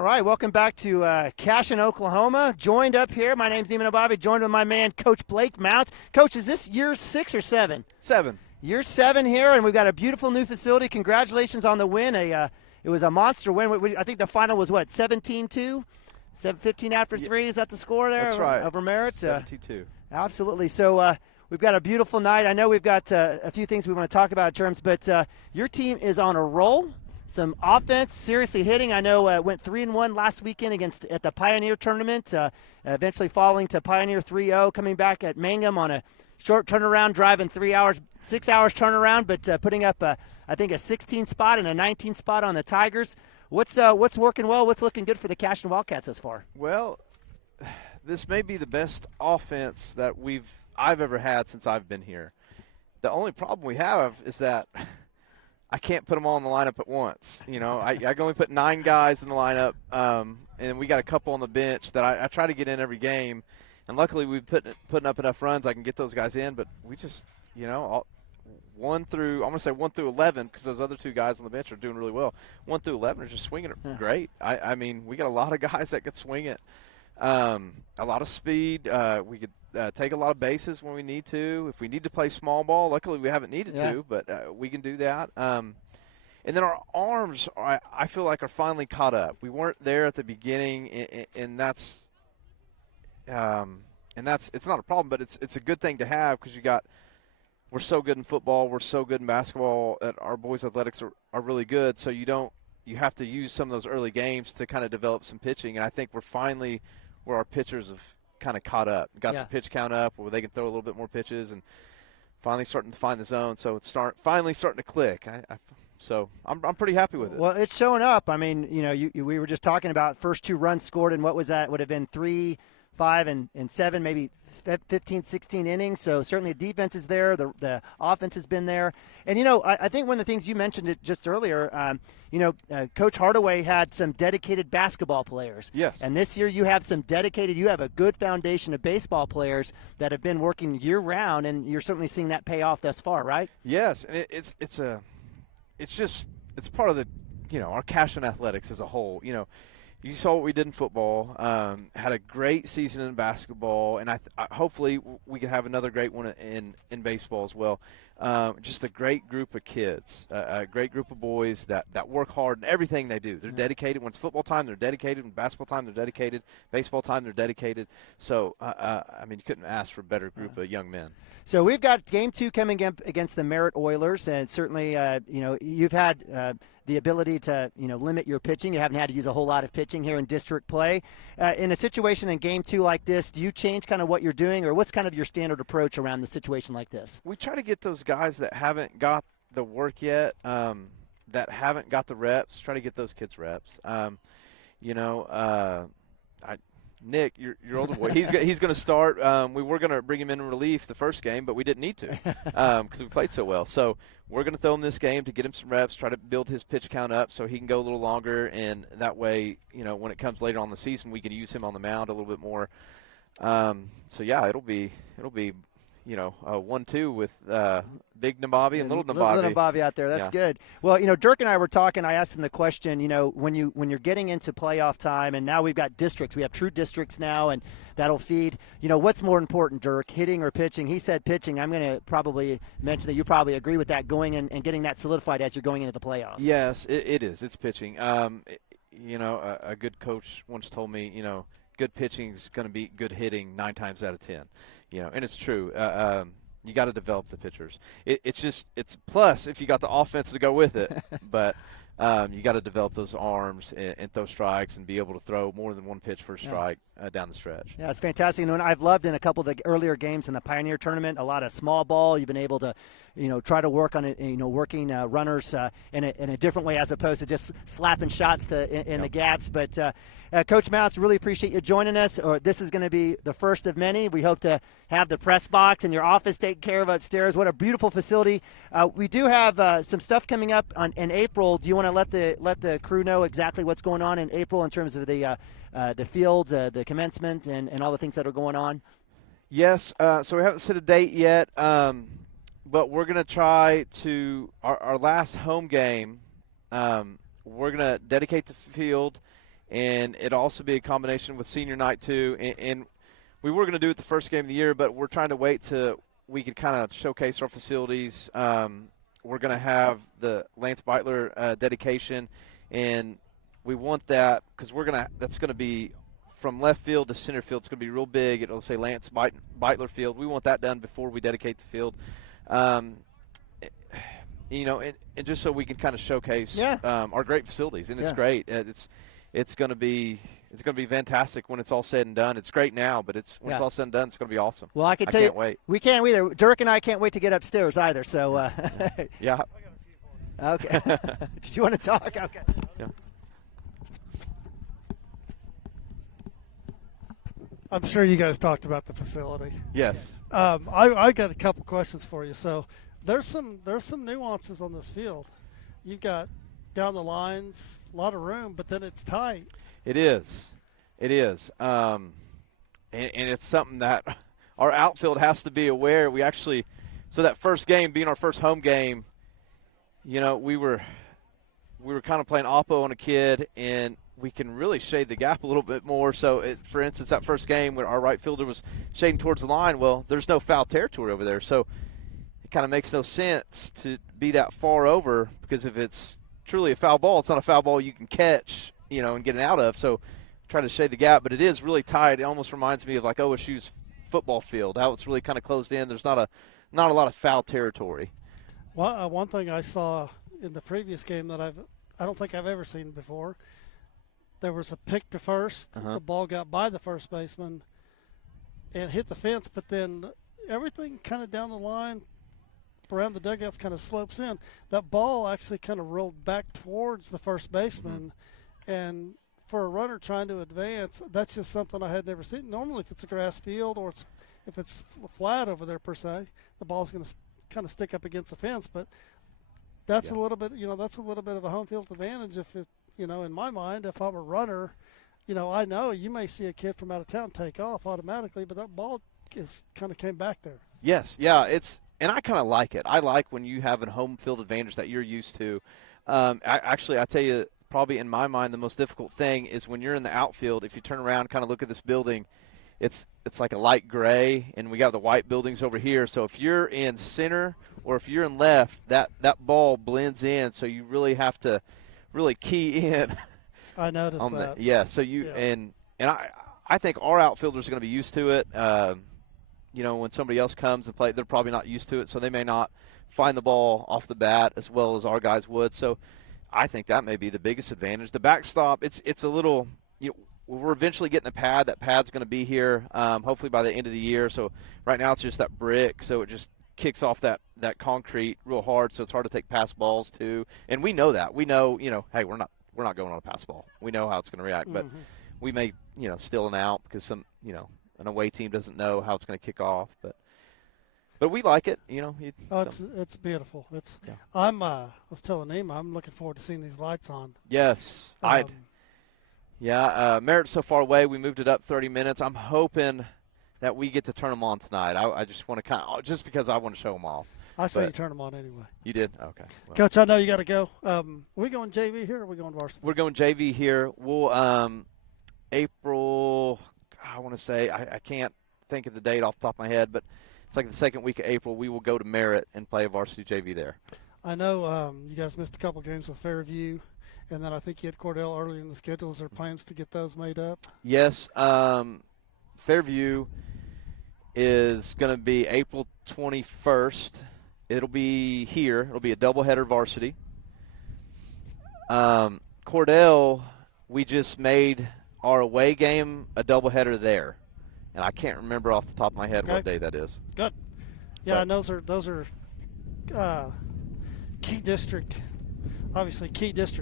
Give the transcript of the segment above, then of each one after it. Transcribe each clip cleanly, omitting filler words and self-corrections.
All right, welcome back to Cashion, Oklahoma. Joined up here, my name's Neiman Abavi, joined with my man, Coach Blake Mounts. Coach, is this year 6 or 7? 7. Year 7 here, and we've got a beautiful new facility. Congratulations on the win. It was a monster win. I think the final was, what, 17-2? 15 after 3, is that the score there? That's right. Over Merritt? 72. Absolutely. So we've got a beautiful night. I know we've got a few things we want to talk about in terms, but your team is on a roll. Some offense, seriously hitting. I know it went 3-1 last weekend at the Pioneer tournament, eventually falling to Pioneer 3-0, coming back at Mangum on a short turnaround, driving 3 hours, 6 hours turnaround, but putting up, I think, a 16 spot and a 19 spot on the Tigers. What's working well? What's looking good for the Cashion Wildcats thus far? Well, this may be the best offense that I've ever had since I've been here. The only problem we have is that I can't put them all in the lineup at once. You know, I can only put 9 guys in the lineup, and we got a couple on the bench that I try to get in every game. And luckily we've putting up enough runs I can get those guys in. But we just, you know, 1 through 11, because those other 2 guys on the bench are doing really well. 1 through 11 are just swinging it great. I mean, we got a lot of guys that could swing it. A lot of speed. We could take a lot of bases when we need to. If we need to play small ball, luckily we haven't needed to, but we can do that. And then our arms, I feel like, are finally caught up. We weren't there at the beginning, and that's it's not a problem, but it's a good thing to have because we're so good in football, we're so good in basketball. Our boys' athletics are really good, so you have to use some of those early games to kind of develop some pitching, and I think we're finally where our pitchers have kind of caught up, got the pitch count up where they can throw a little bit more pitches and finally starting to find the zone. So it's finally starting to click. So I'm pretty happy with it. Well, it's showing up. I mean, you know, we were just talking about first 2 runs scored, and what was that? Would have been 3, 5, and 7, maybe 15, 16 innings. So certainly the defense is there. The offense has been there. And, you know, I think one of the things you mentioned it just earlier, Coach Hardaway had some dedicated basketball players. Yes. And this year you have a good foundation of baseball players that have been working year-round, and you're certainly seeing that pay off thus far, right? Yes, and it's part of the, you know, our Cashion athletics as a whole. You know, you saw what we did in football, had a great season in basketball, and hopefully we can have another great one in baseball as well. Just a great group of kids, a great group of boys that work hard in everything they do. They're dedicated. When it's football time, they're dedicated. When basketball time, they're dedicated. Baseball time, they're dedicated. So, I mean, you couldn't ask for a better group of young men. So we've got Game 2 coming up against the Merritt Oilers, and certainly, you've had the ability to, limit your pitching. You haven't had to use a whole lot of pitching here in district play. In a situation in Game 2 like this, do you change kind of what you're doing, or what's kind of your standard approach around the situation like this? We try to get those guys that haven't got the work yet, that haven't got the reps, try to get those kids reps. Nick, your older boy, he's going to start. We were going to bring him in relief the first game, but we didn't need to because we played so well. So we're going to throw him this game to get him some reps, try to build his pitch count up so he can go a little longer, and that way, when it comes later on in the season, we can use him on the mound a little bit more. It'll be 1-2 with Big Nabavi and Little Nabavi. Little Nabavi out there, that's good. Well, Dirk and I were talking. I asked him the question. When you're getting into playoff time, and now we've got districts. We have true districts now, and that'll feed. What's more important, Dirk, hitting or pitching? He said pitching. I'm going to probably mention that you probably agree with that, going and getting that solidified as you're going into the playoffs. Yes, it is. It's pitching. A good coach once told me, good pitching is going to be good hitting 9 times out of 10. And it's true. You got to develop the pitchers. It's plus if you got the offense to go with it, but you got to develop those arms and throw strikes and be able to throw more than one pitch for a strike down the stretch. Yeah, it's fantastic. And I've loved in a couple of the earlier games in the Pioneer tournament, a lot of small ball. You've been able to, try to work on it, working runners in a different way as opposed to just slapping shots in the gaps. But Coach Mounts, really appreciate you joining us. This is going to be the first of many. We hope to have the press box and your office taken care of upstairs. What a beautiful facility. We do have some stuff coming up in April. Do you want to let the crew know exactly what's going on in April in terms of the field, the commencement, and all the things that are going on? Yes. So we haven't set a date yet, but we're going to try to our last home game. We're going to dedicate the field and it'll also be a combination with senior night too. And we were going to do it the first game of the year, but we're trying to wait till we can kind of showcase our facilities. We're going to have the Lance Beitler dedication, and we want that because that's going to be from left field to center field. It's going to be real big. It'll say Lance Beitler Field. We want that done before we dedicate the field. You know, and just so we can kind of showcase our great facilities, and it's great. It's going to be fantastic when it's all said and done. It's great now, but when it's all said and done, it's going to be awesome. Well, I can't wait. We can't either. Dirk and I can't wait to get upstairs either. So yeah. Okay. Did you want to talk? Okay. Yeah. I'm sure you guys talked about the facility. Yes. I got a couple questions for you. So there's some nuances on this field. You've got down the lines, a lot of room, but then it's tight. It is. And it's something that our outfield has to be aware. So that first game being our first home game, you know, we were kind of playing oppo on a kid, and we can really shade the gap a little bit more. So, for instance, that first game where our right fielder was shading towards the line, well, there's no foul territory over there. So it kind of makes no sense to be that far over, because if it's truly a foul ball, it's not a foul ball you can catch, you know, and get it out of. So try to shade the gap, but it is really tight. It almost reminds me of like OSU's football field, how it's really kind of closed in. There's not a lot of foul territory. Well, one thing I saw in the previous game that I don't think I've ever seen before, there was a pick to first. The ball got by the first baseman and hit the fence, but then everything kind of down the line around the dugouts kind of slopes in. That ball actually kind of rolled back towards the first baseman, and for a runner trying to advance, that's just something I had never seen. Normally, if it's a grass field or if it's flat over there per se, the ball's going to kind of stick up against the fence. But that's a little bit, that's a little bit of a home field advantage. If it, in my mind, if I'm a runner, I know you may see a kid from out of town take off automatically, but that ball kind of came back there. Yes, yeah, and I kind of like it. I like when you have a home field advantage that you're used to. I tell you, probably in my mind, the most difficult thing is when you're in the outfield. If you turn around, kind of look at this building, it's like a light gray, and we got the white buildings over here. So if you're in center or if you're in left, that ball blends in. So you really have to really key in. I noticed on that. So and I think our outfielders are going to be used to it. When somebody else comes and play, they're probably not used to it, so they may not find the ball off the bat as well as our guys would. So I think that may be the biggest advantage. The backstop, it's a little, we're eventually getting a pad. That pad's going to be here hopefully by the end of the year. So right now it's just that brick, so it just kicks off that concrete real hard, so it's hard to take pass balls too. And we know that. We know, hey, we're not going on a pass ball. We know how it's going to react, but we may, steal an out because an away team doesn't know how it's going to kick off, but we like it, It's beautiful. I was telling Nima, I'm looking forward to seeing these lights on. Yes, Merritt's so far away. We moved it up 30 minutes. I'm hoping that we get to turn them on tonight. I just want to just because I want to show them off. I say you turn them on anyway. You did? Okay. Well. Coach, I know you got to go. We going JV here or are we going varsity? We're going JV here. We'll April, I want to say, I can't think of the date off the top of my head, but it's like the second week of April. We will go to Merritt and play a varsity JV there. I know you guys missed a couple games with Fairview, and then I think you had Cordell early in the schedule. Is there plans to get those made up? Yes. Fairview is going to be April 21st. It'll be here. It'll be a doubleheader varsity. Cordell, we just made our away game a doubleheader there, and I can't remember off the top of my head what day that is. Good. Yeah, and those are key district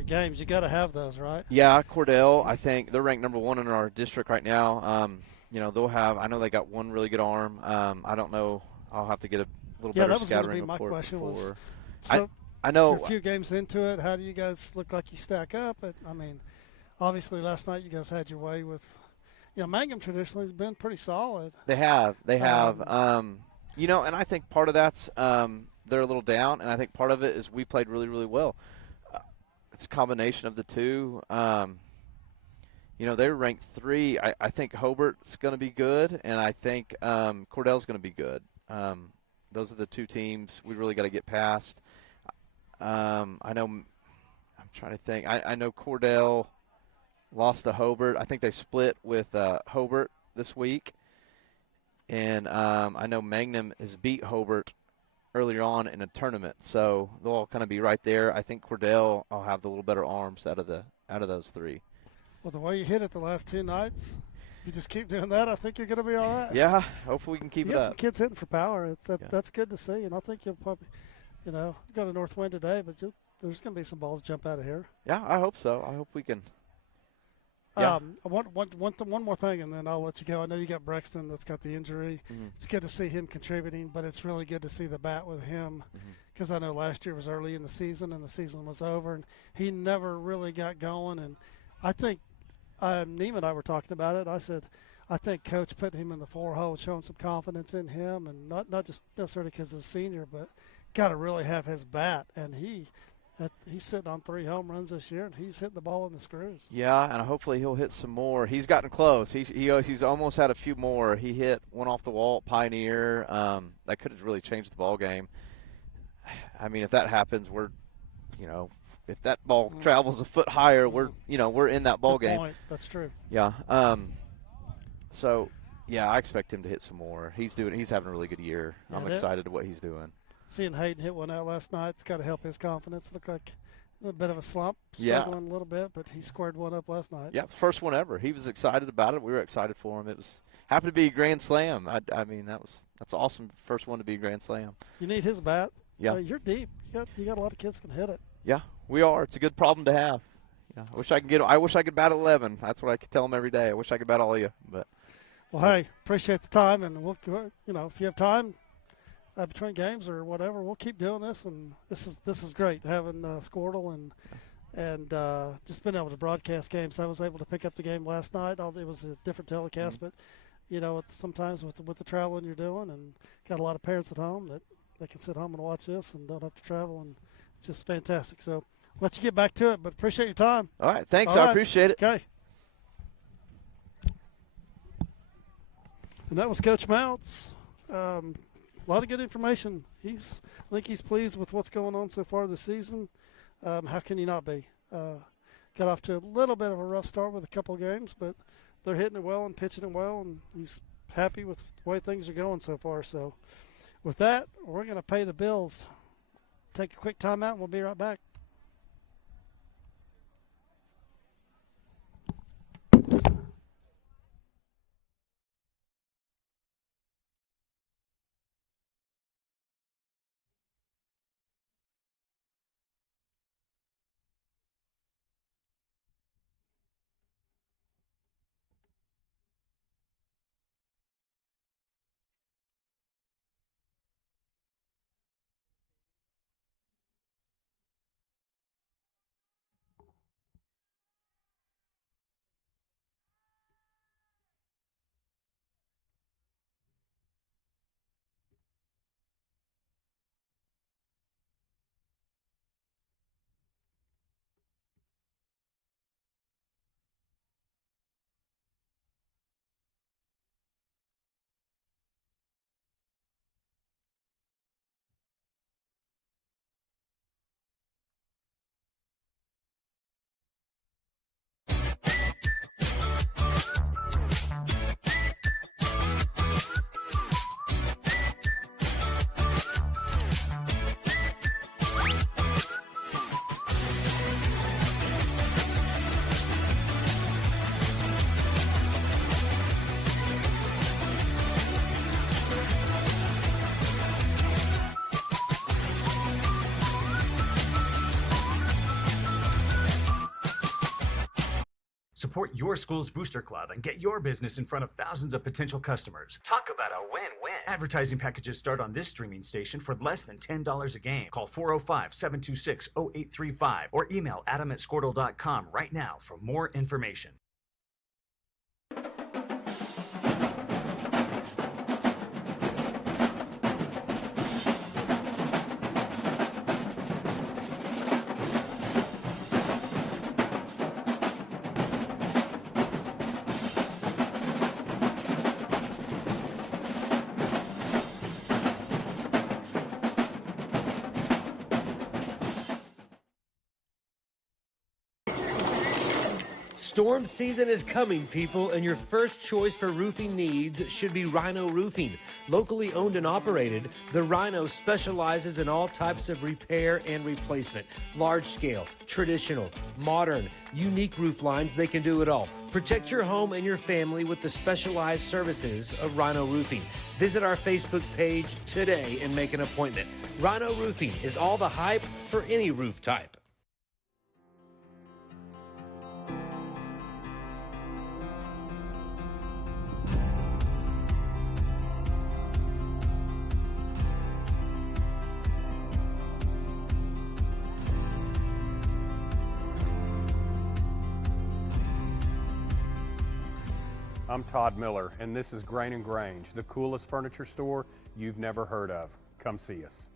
games. You got to have those, right? Yeah, Cordell, I think they're ranked number 1 in our district right now. They'll have. I know they got one really good arm. I don't know. I'll have to get a little better scattering report. Yeah, that was going to be my question. Before. So I know you're a few games into it. How do you guys look like you stack up? Obviously last night you guys had your way with. Mangum traditionally has been pretty solid. They have. And I think part of that's they're a little down, and I think part of it is we played really, really well. It's a combination of the two. they're ranked 3. I think Hobart's going to be good, and I think Cordell's going to be good. Those are the 2 teams we really got to get past. I'm trying to think. I know Cordell lost to Hobart. I think they split with Hobart this week. And I know Magnum has beat Hobart earlier on in a tournament, so they'll all kind of be right there. I think Cordell will have the little better arms out of those 3. Well, the way you hit it the last 2 nights, if you just keep doing that, I think you're going to be all right. Yeah, hopefully we can keep it up. Some kids hitting for power. That's good to see, and I think you'll probably, go to Northwind today, but there's going to be some balls jump out of here. Yeah, I hope so. I hope we can. Yeah. One more thing, and then I'll let you go. I know you got Brexton that's got the injury. Mm-hmm. It's good to see him contributing, but it's really good to see the bat with him because I know last year was early in the season and the season was over, and he never really got going. And I think Neem and I were talking about it. I said, I think Coach put him in the 4-hole, showing some confidence in him, and not just necessarily because he's a senior, but got to really have his bat. And he's sitting on 3 home runs this year, and he's hitting the ball in the screws. Yeah, and hopefully he'll hit some more. He's gotten close. He's almost had a few more. He hit one off the wall at Pioneer. That could have really changed the ball game. I mean, if that happens, if that ball travels a foot higher, we're in that ball game. Point. That's true. Yeah. So, yeah, I expect him to hit some more. He's having a really good year. I'm excited at what he's doing. Seeing Hayden hit one out last night, it's got to help his confidence. Looked like a bit of a slump, struggling a little bit, but he squared one up last night. Yeah, first one ever. He was excited about it. We were excited for him. It happened to be a grand slam. I mean, that's awesome. First one to be a grand slam. You need his bat. Yeah, you're deep. You got a lot of kids can hit it. Yeah, we are. It's a good problem to have. Yeah, I wish I could bat 11. That's what I could tell them every day. I wish I could bat all of you. But hey, appreciate the time, and we'll if you have time. Between games or whatever, we'll keep doing this, and this is great having Squirtle and just been able to broadcast games. I was able to pick up the game last night. It was a different telecast, but it's sometimes with the traveling you're doing, and got a lot of parents at home that they can sit home and watch this and don't have to travel, and it's just fantastic. So let you get back to it, but appreciate your time. All right, thanks. I appreciate it. Okay. And that was Coach Mounts. A lot of good information. I think he's pleased with what's going on so far this season. How can you not be? Got off to a little bit of a rough start with a couple of games, but they're hitting it well and pitching it well, and he's happy with the way things are going so far. So with that, we're going to pay the bills. Take a quick timeout, and we'll be right back. Support your school's booster club and get your business in front of thousands of potential customers. Talk about a win-win. Advertising packages start on this streaming station for less than $10 a game. Call 405-726-0835 or email adam@squirtle.com right now for more information. Storm season is coming, people, and your first choice for roofing needs should be Rhino Roofing. Locally owned and operated, the Rhino specializes in all types of repair and replacement. Large scale, traditional, modern, unique roof lines, they can do it all. Protect your home and your family with the specialized services of Rhino Roofing. Visit our Facebook page today and make an appointment. Rhino Roofing is all the hype for any roof type. I'm Todd Miller, and this is Grain & Grange, the coolest furniture store you've never heard of. Come see us.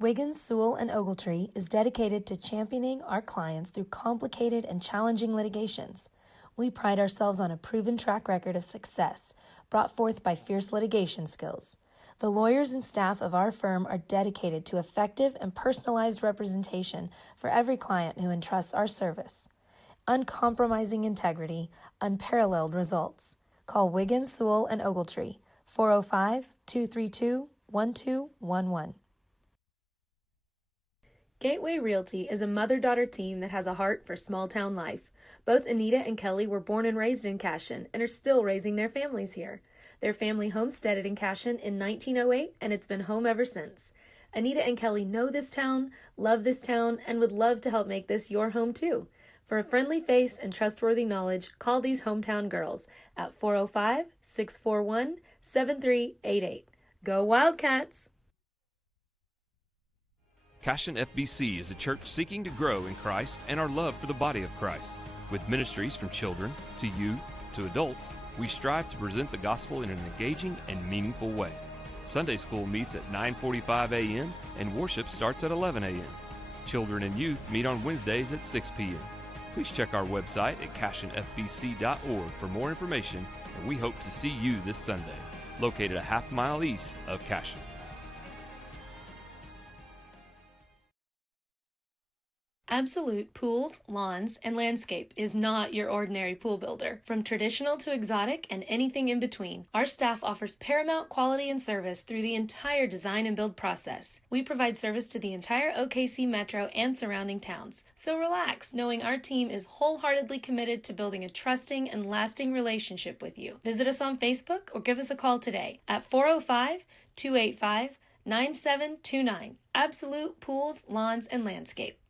Wiggins, Sewell, and Ogletree is dedicated to championing our clients through complicated and challenging litigations. We pride ourselves on a proven track record of success brought forth by fierce litigation skills. The lawyers and staff of our firm are dedicated to effective and personalized representation for every client who entrusts our service. Uncompromising integrity, unparalleled results. Call Wiggins, Sewell, and Ogletree, 405-232-1211. Gateway Realty is a mother-daughter team that has a heart for small-town life. Both Anita and Kelly were born and raised in Cashion and are still raising their families here. Their family homesteaded in Cashion in 1908, and it's been home ever since. Anita and Kelly know this town, love this town, and would love to help make this your home too. For a friendly face and trustworthy knowledge, call these hometown girls at 405-641-7388. Go Wildcats! Cashion FBC is a church seeking to grow in Christ and our love for the body of Christ. With ministries from children to youth to adults, we strive to present the gospel in an engaging and meaningful way. Sunday school meets at 9:45 a.m. and worship starts at 11 a.m. Children and youth meet on Wednesdays at 6 p.m. Please check our website at cashionfbc.org for more information, and we hope to see you this Sunday, located a half-mile east of Cashion. Absolute Pools, Lawns, and Landscape is not your ordinary pool builder. From traditional to exotic and anything in between, our staff offers paramount quality and service through the entire design and build process. We provide service to the entire OKC metro and surrounding towns. So relax, knowing our team is wholeheartedly committed to building a trusting and lasting relationship with you. Visit us on Facebook or give us a call today at 405-285-9729. Absolute Pools, Lawns, and Landscape.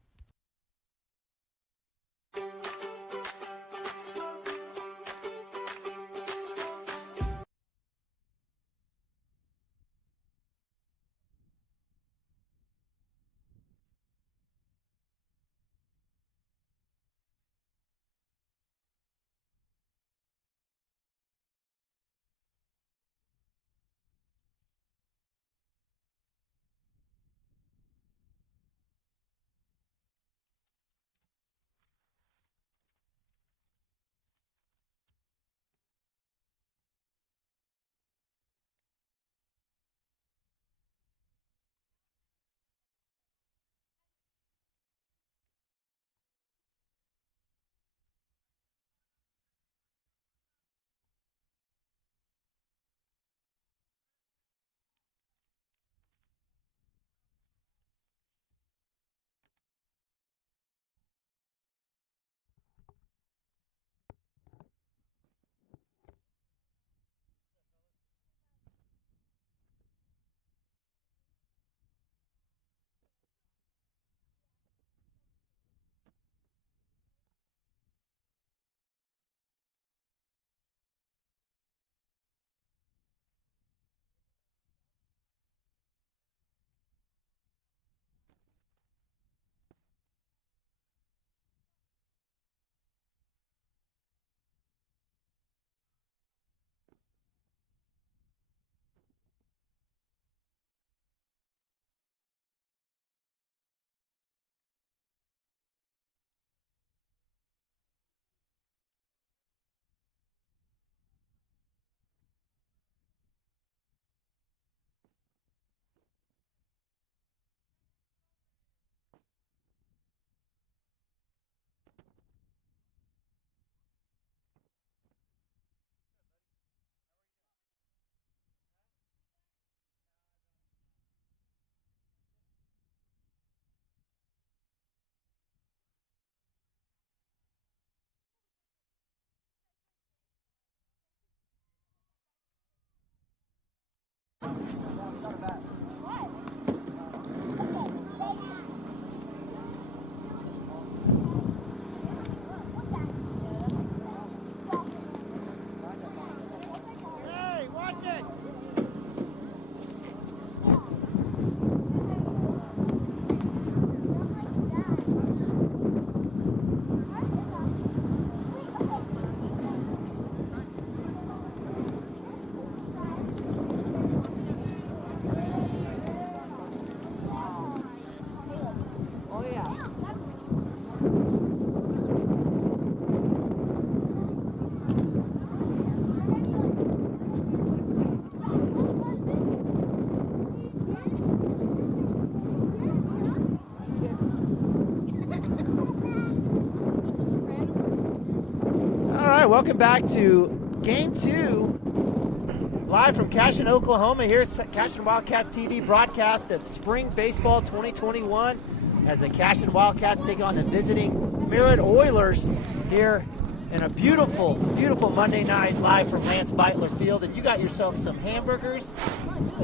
welcome back to Game 2, live from Cashion, Oklahoma. Here's Cashion Wildcats TV broadcast of Spring Baseball 2021 as the Cashion Wildcats take on the visiting Merritt Oilers here in a beautiful, beautiful Monday night live from Lance Beitler Field. And you got yourself some hamburgers.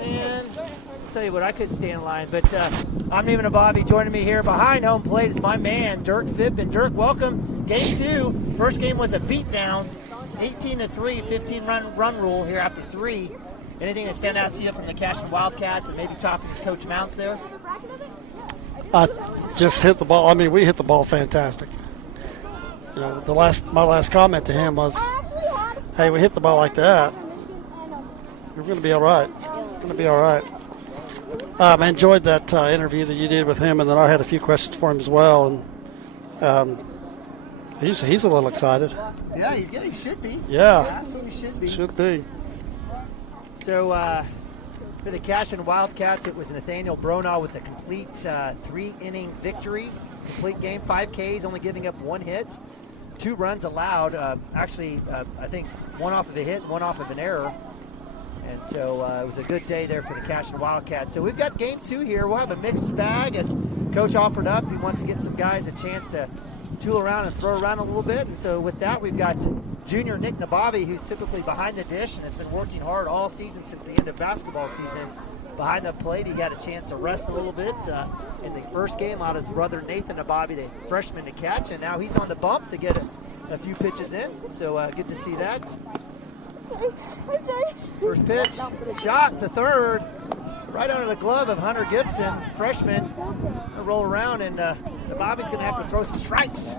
And I'll tell you what, I couldn't stand in line. But I'm Neiman and Bobby. Joining me here behind home plate is my man, Dirk Phipp. And Dirk, welcome. Game 2. First game was a beatdown. 18-3, 15-run rule here after 3. Anything that stand out to you from the Cashion Wildcats and maybe talking to Coach Mounts there? Just hit the ball. I mean, we hit the ball fantastic. You know, my last comment to him was, hey, we hit the ball like that, we're going to be all right. Going to be all right. I enjoyed that interview that you did with him, and then I had a few questions for him as well. And he's a little excited. Yeah, he's good. He should be. Yeah. He absolutely should be. Should be. So for the Cashion Wildcats, it was Nathaniel Bronaugh with a complete 3-inning victory. Complete game, 5 Ks, only giving up 1 hit. 2 runs allowed. I think 1 off of a hit and 1 off of an error. And so it was a good day there for the Cashion Wildcats. So we've got game 2 here. We'll have a mixed bag as Coach offered up. He wants to get some guys a chance to tool around and throw around a little bit. And so with that, we've got junior Nick Nabavi, who's typically behind the dish and has been working hard all season since the end of basketball season. Behind the plate, he got a chance to rest a little bit in the first game. Allowed his brother Nathan Nabavi, the freshman, to catch, and now he's on the bump to get a few pitches in. So good to see that. First pitch, shot to third, right under the glove of Hunter Gibson, freshman. Gonna roll around, and Nabavi's going to have to throw some strikes.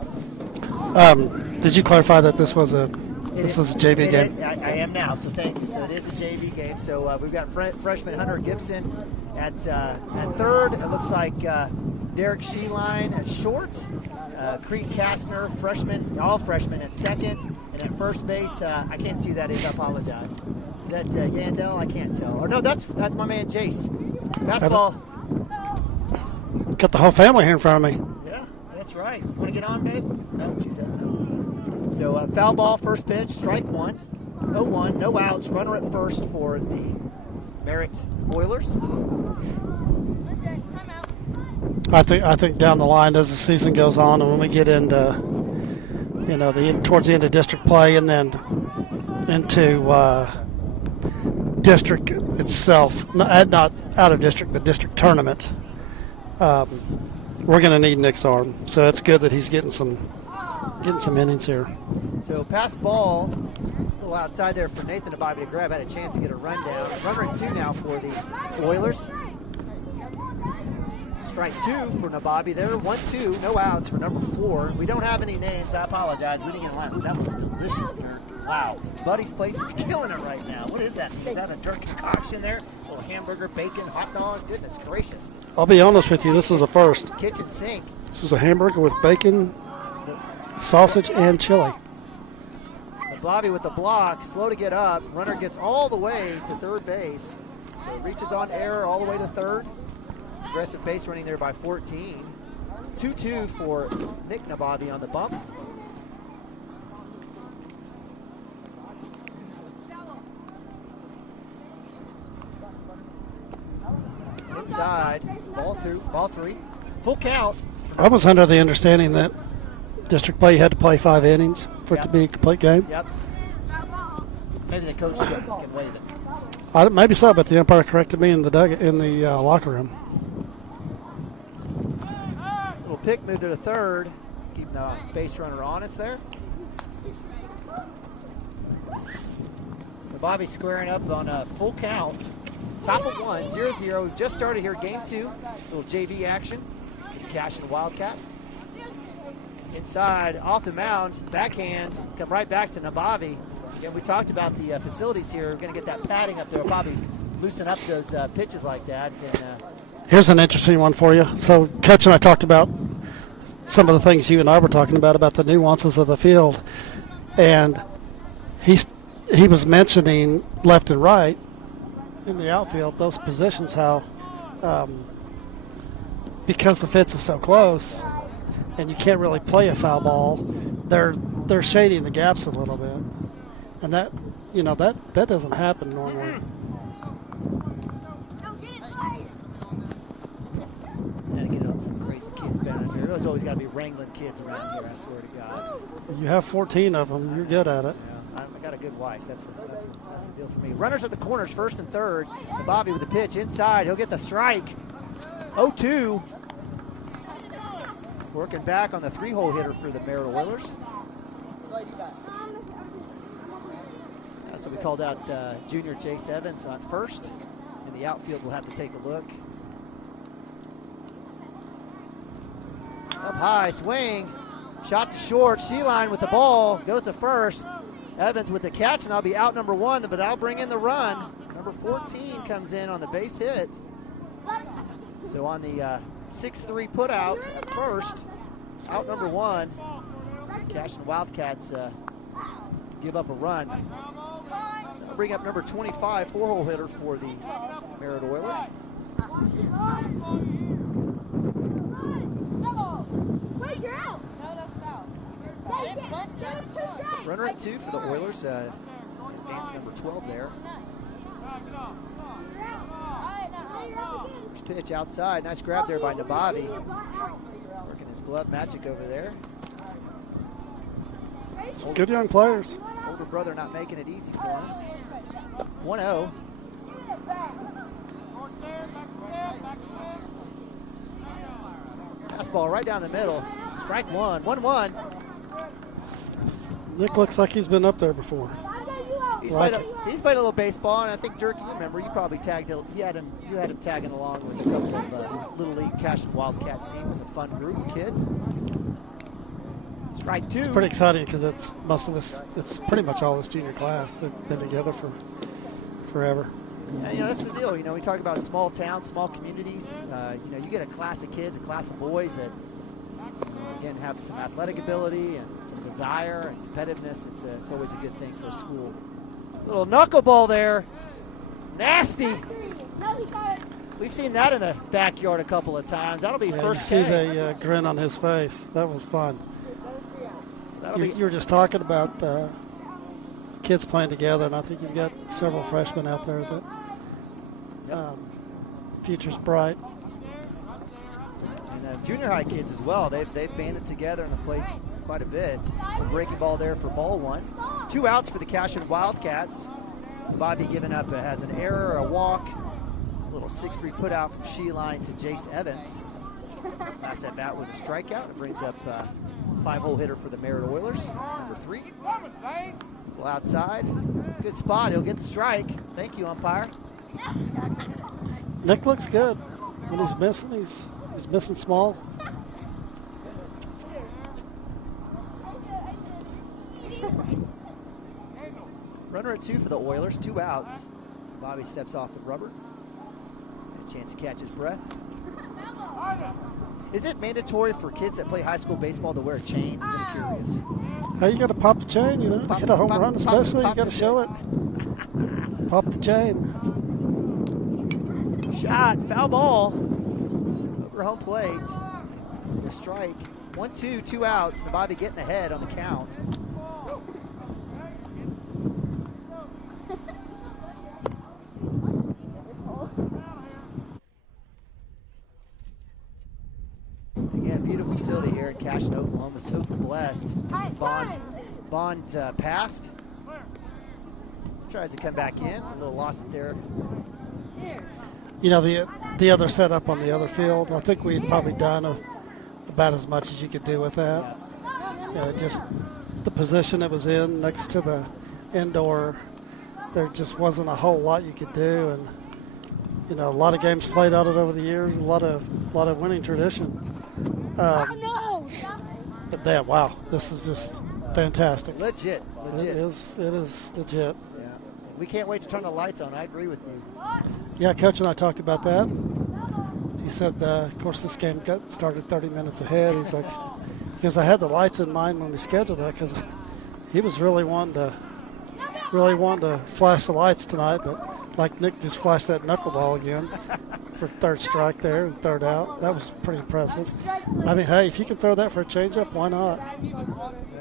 Did you clarify that this was a JV game? I am now, so thank you. So it is a JV game. So we've got freshman Hunter Gibson at third. It looks like Derek Sheeline at short. Creed Kastner, freshman, all freshmen at second. And at first base, I can't see who that is. I apologize. Is that Yandel? I can't tell. Or no, that's my man Jace. Basketball. Got the whole family here in front of me. Yeah, that's right. Want to get on, babe? No, she says no. So foul ball, first pitch, strike 1. 0-1, no outs, runner at first for the Merritt Oilers. I think down the line as the season goes on, and when we get into towards the end of district play and then into district itself, not out of district but district tournament, we're going to need Nick's arm. So it's good that he's getting some innings here. So pass ball, a little outside there for Nathan Nabavi to grab. Had a chance to get a run down. Runner at 2 now for the Oilers. Strike 2 for Nabavi there. 1-2, no outs for number 4. We don't have any names. I apologize. We didn't get a line. That was delicious, Dirk. Wow. Buddy's Place is killing it right now. What is that? Is that a Dirk concoction there? A little hamburger, bacon, hot dog? Goodness gracious. I'll be honest with you. This is a first. Kitchen sink. This is a hamburger with bacon, sausage, and chili. Nabavi with the block. Slow to get up. Runner gets all the way to third base. So reaches on error all the way to third. Aggressive base running there by 14. 2-2 for Nick Nabavi on the bump. Inside, ball 3. Full count. I was under the understanding that district play had to play 5 innings for it to be a complete game. Yep. Maybe the coach can waive it. Maybe so, but the umpire corrected me in the locker room. Little pick move to the third, keeping the base runner honest there. So Bobby squaring up on a full count. Top of 1, 0-0. We've just started here, game 2. Little JV action. Cashion Wildcats. Inside, off the mound, backhand, come right back to Nabavi. Again, we talked about the facilities here. We're going to get that padding up there. We'll probably loosen up those pitches like that. And here's an interesting one for you. So Coach and I talked about some of the things you and I were talking about the nuances of the field. And he was mentioning left and right in the outfield, those positions, how because the fence is so close and you can't really play a foul ball, they're shading the gaps a little bit. And that, that doesn't happen normally. Gotta get on some crazy kids down here. There's always got to be wrangling kids around here, I swear to God. You have 14 of them. You're good at it. Yeah, I got a good wife. That's the deal for me. Runners at the corners, first and third. Bobby with the pitch inside. He'll get the strike. 0-2. Working back on the 3-hole hitter for the Merritt Oilers. So we called out junior Jace Evans on first. In the outfield, we'll have to take a look. Up high, swing. Shot to short. Sheeline with the ball. Goes to first. Evans with the catch, and I'll be out number 1, but I'll bring in the run. Number 14 comes in on the base hit. So on the 6-3 put out at first, out number 1. Cashion Wildcats give up a run. I'll bring up number 25, 4-hole hitter for the Merritt Oilers. Runner at 2 for the Oilers. Advance number 12 there. First pitch outside. Nice grab there by Nabavi. Working his glove magic over there. Some good young players. Older brother not making it easy for him. 1-0. Fastball right down the middle. Strike 1. 1-1. Nick looks like he's been up there before. He's played a little baseball, and I think Dirk, you remember, you probably tagged him. You had him tagging along with a couple of Little League Cashion Wildcats team. It was a fun group of kids. Strike 2. It's pretty exciting because it's pretty much all this junior class. They've been together for forever. And, that's the deal. We talk about small towns, small communities. You get a class of kids, a class of boys that, again, have some athletic ability and some desire and competitiveness. It's always a good thing for a school. Little knuckleball there. Nasty. We've seen that in the backyard a couple of times. That'll be first you see K. the grin on his face. That was fun. So you were just talking about kids playing together, and I think you've got several freshmen out there that future's bright. And junior high kids as well. They've banded together and have played quite a bit. A breaking ball there for ball 1. 2 outs for the Cashion Wildcats. Bobby giving up has an error, a walk. A little 6-3 put out from Sheeline to Jace Evans. Last at bat was a strikeout. It brings up 5-hole hitter for the Merritt Oilers, number 3. Well, outside. Good spot. He'll get the strike. Thank you, umpire. Nick looks good. When he's missing, he's missing small. Runner at 2 for the Oilers, 2 outs. Bobby steps off the rubber. A chance to catch his breath. Is it mandatory for kids that play high school baseball to wear a chain? I'm just curious. Hey, you got to pop the chain, Get a home run, especially. You got to show it. Pop the chain. Shot, foul ball. Over home plate. The strike. 1-2, 2 outs. Bobby getting ahead on the count. Again, beautiful facility here in Cashion, Oklahoma. So blessed. Bond's passed. Tries to come back in. A little lost there. The other setup on the other field, I think we had probably done about as much as you could do with that. Just the position it was in next to the indoor, there just wasn't a whole lot you could do. And, a lot of games played out it over the years, a lot of winning tradition. But damn, wow, this is just fantastic. Legit. It is legit. Yeah. We can't wait to turn the lights on. I agree with you. Yeah, Coach and I talked about that. He said, of course, this game got started 30 minutes ahead. He's like, because I had the lights in mind when we scheduled that, because he was really wanting to flash the lights tonight, but like Nick just flashed that knuckleball again. for third strike there and third out. That was pretty impressive. I mean, hey, if you can throw that for a changeup, why not?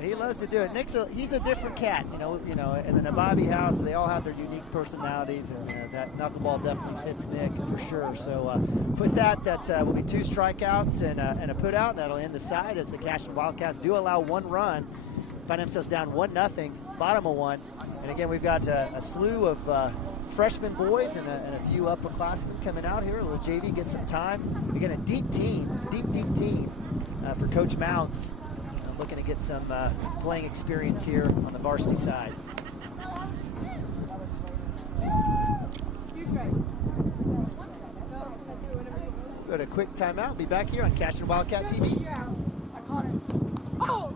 He loves to do it. He's a different cat, you know. In the Nabavi house, they all have their unique personalities, and that knuckleball definitely fits Nick for sure. So with that will be 2 strikeouts and a put out. That'll end the side as the Cashion Wildcats do allow 1 run, find themselves down 1-0, bottom of 1. And again, we've got a slew of freshman boys and a few upperclassmen coming out here. A little JV get some time. Again, a deep team for Coach Mounts. Looking to get some playing experience here on the varsity side. Go to a quick timeout. Be back here on Cashion Wildcat TV. I caught it. Oh!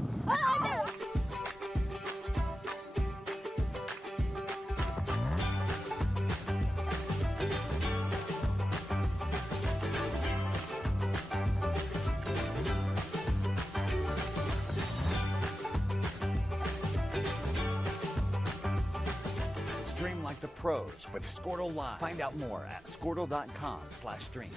Stream like the pros with Squirtle Live. Find out more at squirtle.com/stream.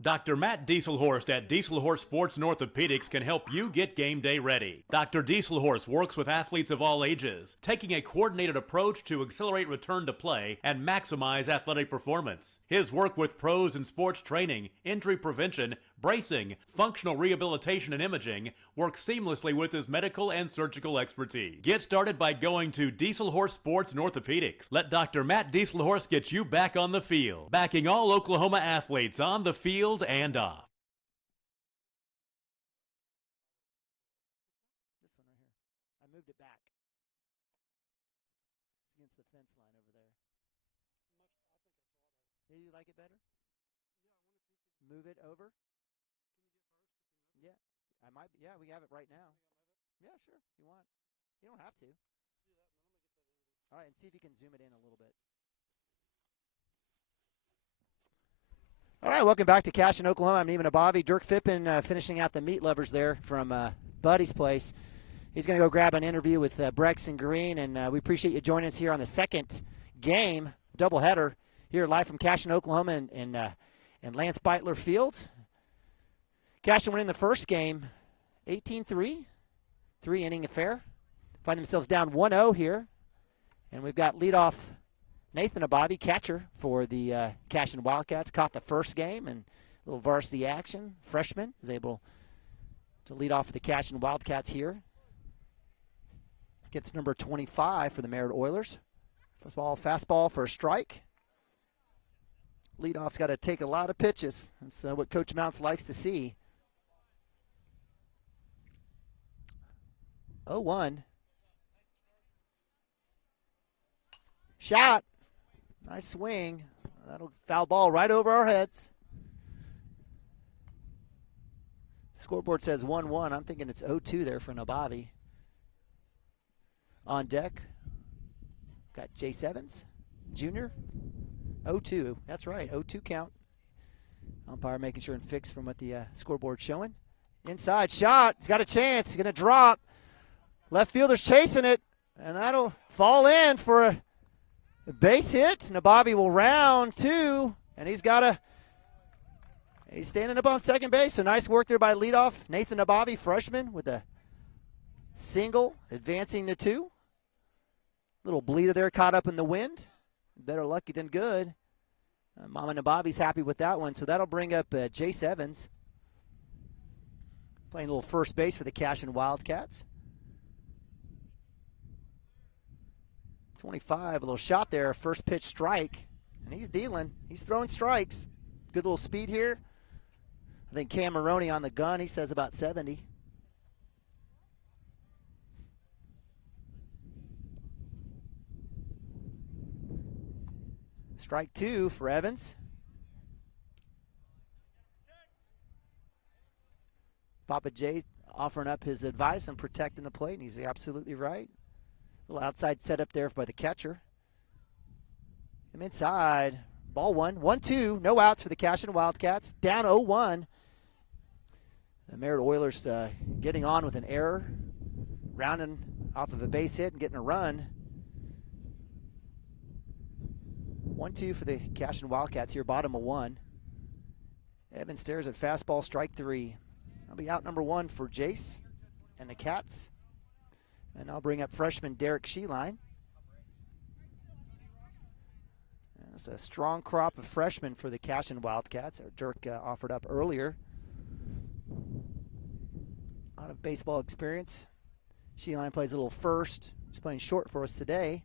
Dr. Matt Dieselhorst at Dieselhorst Sports and Orthopedics can help you get game day ready. Dr. Dieselhorst works with athletes of all ages, taking a coordinated approach to accelerate return to play and maximize athletic performance. His work with pros in sports training, injury prevention, bracing, functional rehabilitation, and imaging works seamlessly with his medical and surgical expertise. Get started by going to Dieselhorst Sports and Orthopedics. Let Dr. Matt Dieselhorst get you back on the field, backing all Oklahoma athletes on the field and off. This one right here. I moved it back. It's against the fence line over there. Do you like it better? Move it over? Yeah. I might. Yeah, we have it right now. Yeah, sure. If you want. You don't have to. All right, and see if you can zoom it in a little bit. All right, welcome back to Cashion, Oklahoma. I'm Neiman Abavi. Dirk Phippen finishing out the meat lovers there from Buddy's place. He's going to go grab an interview with Brexton Green, and we appreciate you joining us here on the second game, doubleheader, here live from Cashion, Oklahoma, and Lance Beitler Field. Cashion winning the first game 18-3, 3-inning affair. Find themselves down 1-0 here, and we've got leadoff Nathan Abavi, catcher for the Cashion Wildcats, caught the first game and a little varsity action. Freshman is able to lead off for the Cashion Wildcats here. Gets number 25 for the Merritt Oilers. Fastball for a strike. Leadoff's got to take a lot of pitches. That's what Coach Mounts likes to see. 0-1. Shot. Nice swing. That'll foul ball right over our heads. Scoreboard says 1-1. I'm thinking it's 0-2 there for Nabavi. On deck, got Jace Evans, Jr. 0-2. That's right, 0-2 count. Umpire making sure and fix from what the scoreboard's showing. Inside shot. He's got a chance. He's going to drop. Left fielder's chasing it, and that'll fall in for a base hit. Nabavi will round 2, and he's standing up on second base. So nice work there by leadoff Nathan Nabavi, freshman, with a single, advancing to 2. Little bleeder there, caught up in the wind. Better lucky than good. Mama Nabavi's happy with that one, so that'll bring up Jace Evans, playing a little first base for the Cashion Wildcats. 25, a little shot there, first pitch strike, and he's dealing. He's throwing strikes. Good little speed here. I think Cam Maroney on the gun, he says about 70. Strike 2 for Evans. Papa J offering up his advice on protecting the plate, and he's absolutely right. A little outside setup there by the catcher. Him inside. Ball 1. 1-2. No outs for the Cashion Wildcats. Down 0-1. The Merritt Oilers getting on with an error. Rounding off of a base hit and getting a run. 1-2 for the Cashion Wildcats here, bottom of 1. Evans stares at fastball, strike 3. That'll be out number 1 for Jace and the Cats. And I'll bring up freshman Derek Sheeline. That's a strong crop of freshmen for the Cashion Wildcats. Dirk offered up earlier. A lot of baseball experience. Sheeline plays a little first. He's playing short for us today.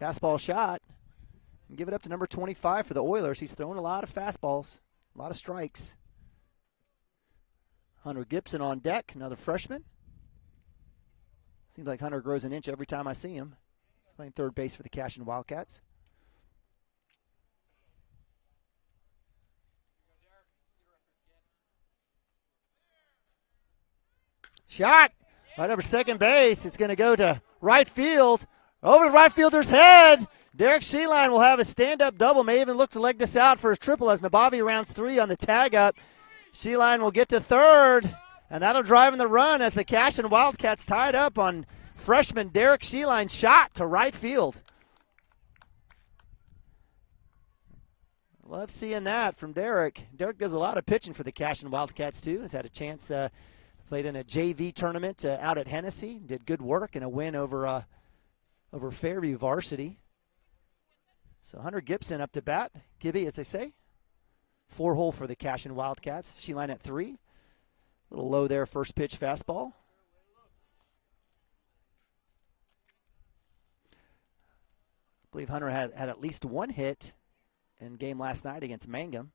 Fastball shot. And give it up to number 25 for the Oilers. He's thrown a lot of fastballs, a lot of strikes. Hunter Gibson on deck, another freshman. Seems like Hunter grows an inch every time I see him. Playing third base for the Cashion Wildcats. Shot right over second base. It's going to go to right field. Over the right fielder's head. Derek Sheeline will have a stand-up double. May even look to leg this out for his triple as Nabavi rounds 3 on the tag-up. Sheeline will get to third, and that'll drive in the run as the Cashion Wildcats tied up on freshman Derek Sheeline shot to right field. Love seeing that from Derek. Derek does a lot of pitching for the Cashion Wildcats, too. Has had a chance, played in a JV tournament out at Hennessy. Did good work in a win over Fairview varsity. So Hunter Gibson up to bat. Gibby, as they say. 4-hole for the Cashion Wildcats. Sheeline at 3. A little low there, first pitch fastball. I believe Hunter had at least 1 hit in game last night against Mangum.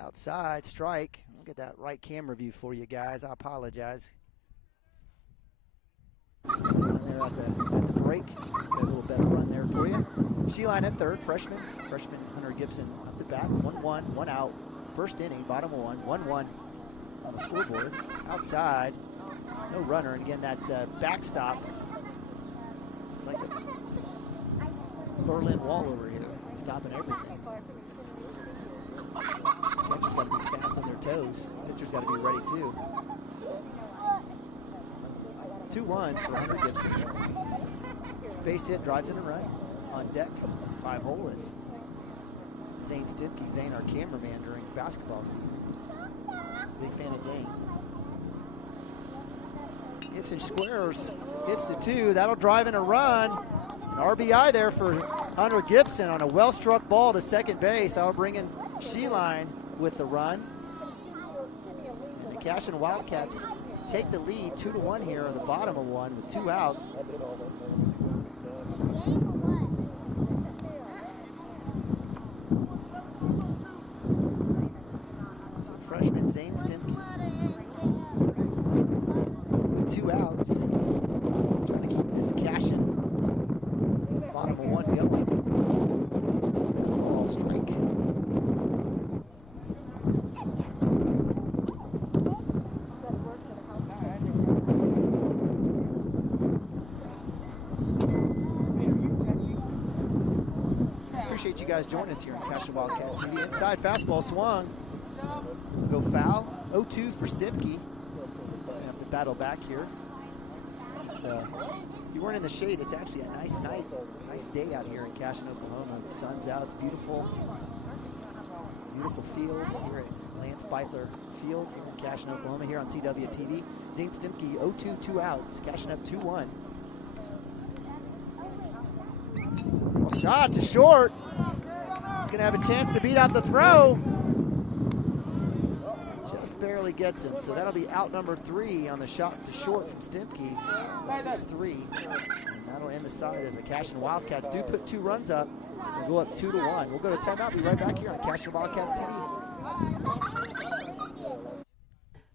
Outside strike. I'll get that right camera view for you guys. I apologize. There at the break. Just a little better run there for you. Sheeline at third, freshman Hunter Gibson up to bat. 1-1, 1 out. First inning, bottom of 1, 1-1 on the scoreboard. Outside, no runner. And again, that backstop, like a Berlin Wall over here, stopping everything. Catcher's got to be fast on their toes. Pitcher's got to be ready too. 2-1 for Hunter Gibson. Base hit, drives in a run. On deck, 5-hole is Zane Stipke. Zane, our cameraman during basketball season. Big fan of Zane. Gibson squares, gets to 2. That'll drive in a run. An RBI there for Hunter Gibson on a well-struck ball to second base. I'll bring in Sheeline with the run. And the Cashion Wildcats take the lead 2-1 here on the bottom of 1 with 2 outs. So freshman Zane Stimke with 2 outs. Trying to keep this Cashion bottom of 1 going. This ball strike. Appreciate you guys joining us here on Cashion Wildcats TV. Inside fastball swung. Go foul. 0-2 for Stipke. Have to battle back here. It's, you weren't in the shade. It's actually a nice night, nice day out here in Cashion, Oklahoma. The sun's out. It's beautiful. Beautiful field here at Lance Beitler Field here in Cashion, Oklahoma. Here on CWTV. Zane Stipke 0-2, 2 outs. Cashion up 2-1. Shot to short. He's going to have a chance to beat out the throw. Just barely gets him. So that'll be out number 3 on the shot to short from Stipke. 6-3. And that'll end the side as the Cashion Wildcats do put 2 runs up and go up 2-1. We'll go to timeout. Be right back here on Cashion Wildcats TV.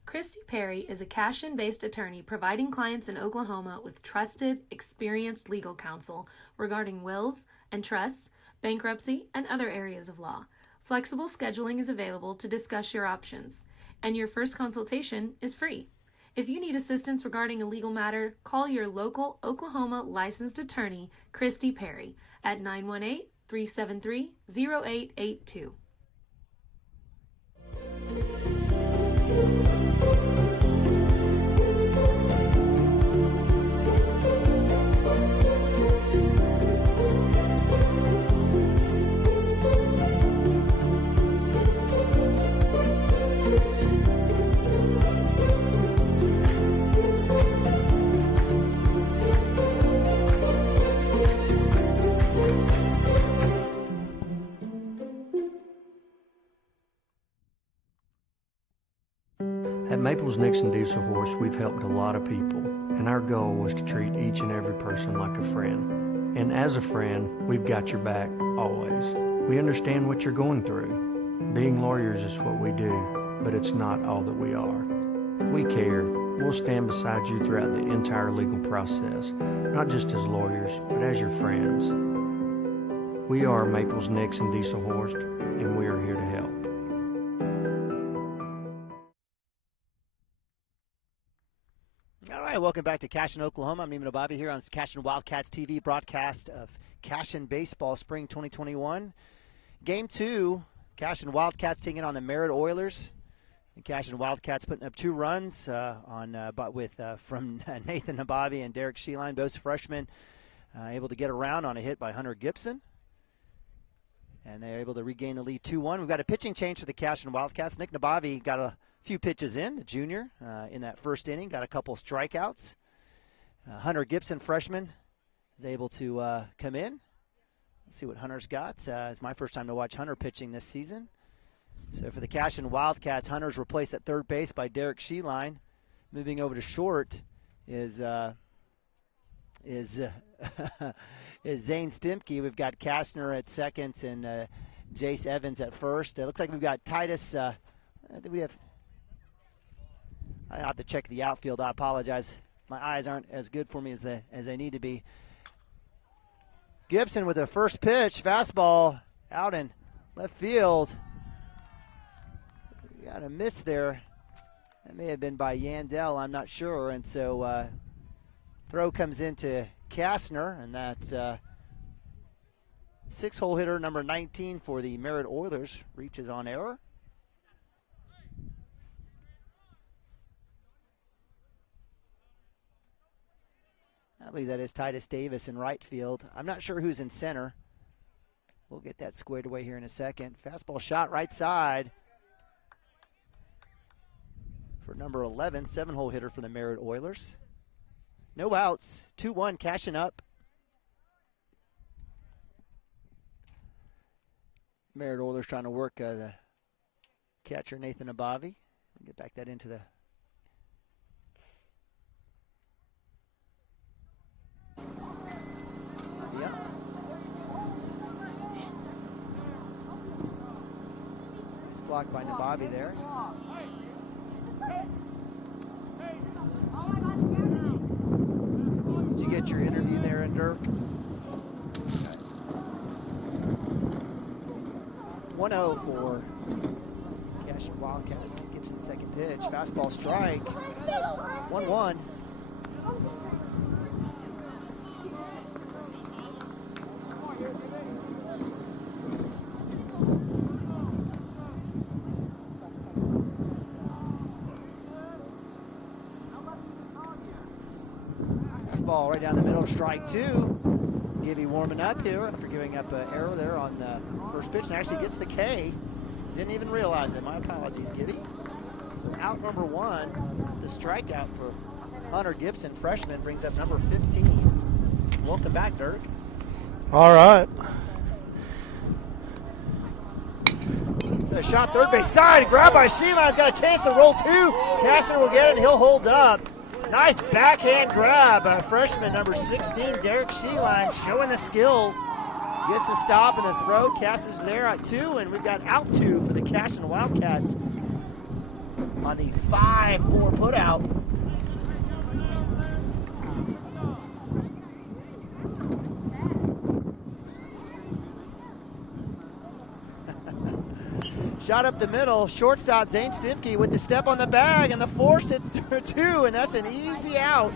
Christy Perry is a Cashion-based attorney providing clients in Oklahoma with trusted, experienced legal counsel regarding wills and trusts, bankruptcy, and other areas of law. Flexible scheduling is available to discuss your options, and your first consultation is free. If you need assistance regarding a legal matter, call your local Oklahoma licensed attorney, Christy Perry, at 918-373-0882. At Maples Nixon Diesel Horse, we've helped a lot of people, and our goal was to treat each and every person like a friend. And as a friend, we've got your back, always. We understand what you're going through. Being lawyers is what we do, but it's not all that we are. We care. We'll stand beside you throughout the entire legal process, not just as lawyers, but as your friends. We are Maples Nixon Diesel Horse, and we are here to help. All right, welcome back to Cashion, Oklahoma. I'm Neiman Bobby here on Cashion Wildcats TV broadcast of Cashion Baseball Spring 2021. Game 2, Cashion Wildcats taking on the Merritt Oilers. The Cashion Wildcats putting up 2 runs from Nathan Nabavi and Derek Sheeline, both freshmen, able to get around on a hit by Hunter Gibson. And they're able to regain the lead 2-1. We've got a pitching change for the Cashion Wildcats. Nick Nabavi got a few pitches in, the junior, in that first inning, got a couple strikeouts. Hunter Gibson, freshman, is able to come in. Let's see what Hunter's got. It's my first time to watch Hunter pitching this season. So for the Cashion Wildcats, Hunter's replaced at third base by Derek Sheeline. Moving over to short is Zane Stimke. We've got Kastner at second and Jace Evans at first. It looks like we've got Titus. I have to check the outfield. I apologize. My eyes aren't as good for me as they need to be. Gibson with a first pitch, fastball out in left field. Got a miss there. That may have been by Yandel, I'm not sure. And so throw comes into Kastner, and that 6-hole hitter number 19 for the Merritt Oilers reaches on error. I believe that is Titus Davis in right field. I'm not sure who's in center. We'll get that squared away here in a second. Fastball shot right side for number 11, 7-hole hitter for the Merritt Oilers. No outs, 2-1, Cashion up. Merritt Oilers trying to work the catcher Nathan Abavi. Get back that into the It's blocked by Nabavi there. Did you get your interview there in Dirk? 1-0 for Cashion Wildcats. Gibson second pitch. Fastball strike. 1-1. Ball right down the middle, strike 2. Gibby warming up here after giving up an error there on the first pitch, and actually gets the K. Didn't even realize it. My apologies, Gibby. So out number 1, the strikeout for Hunter Gibson, freshman, brings up number 15. Welcome back, Dirk. All right. So shot third base side, grabbed by Sheeline's got a chance to roll 2. Cashion will get it, and he'll hold up. Nice backhand grab. Freshman number 16, Derek Sheeline, showing the skills. Gets the stop and the throw. Cass's there at 2, and we've got out 2 for the Cashion Wildcats on the 5-4 putout. Shot up the middle, shortstop Zane Stimke with the step on the bag and the force it through 2, and that's an easy out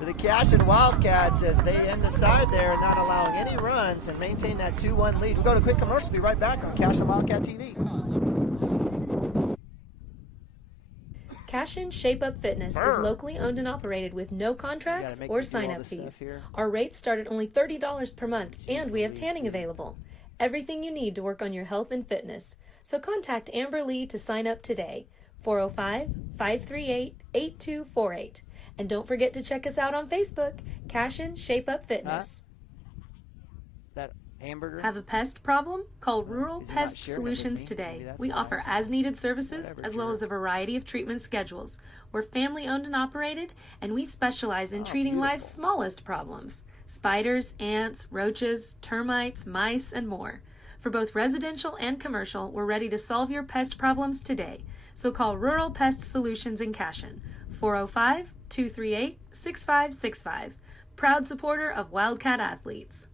for the Cashion Wildcats as they end the side there, not allowing any runs and maintain that 2-1 lead. We'll go to a quick commercial, be right back on Cashion Wildcat TV. Cashion Shape Up Fitness is locally owned and operated with no contracts or sign-up fees. Our rates start at only $30 per month, and we have tanning available. Everything you need to work on your health and fitness. So contact Amber Lee to sign up today, 405-538-8248. And don't forget to check us out on Facebook, Cashion Shape Up Fitness. hamburger. Have a pest problem? Call Rural Is he not Pest sharing it with Solutions me? today. Maybe that's We why. offer as-needed services Whatever, as well sure. as a variety of treatment schedules. We're family-owned and operated, and we specialize in treating beautiful. life's smallest problems. Spiders, ants, roaches, termites, mice, and more. For both residential and commercial, we're ready to solve your pest problems today. So call Rural Pest Solutions in Cashion, 405-238-6565. Proud supporter of Wildcat athletes.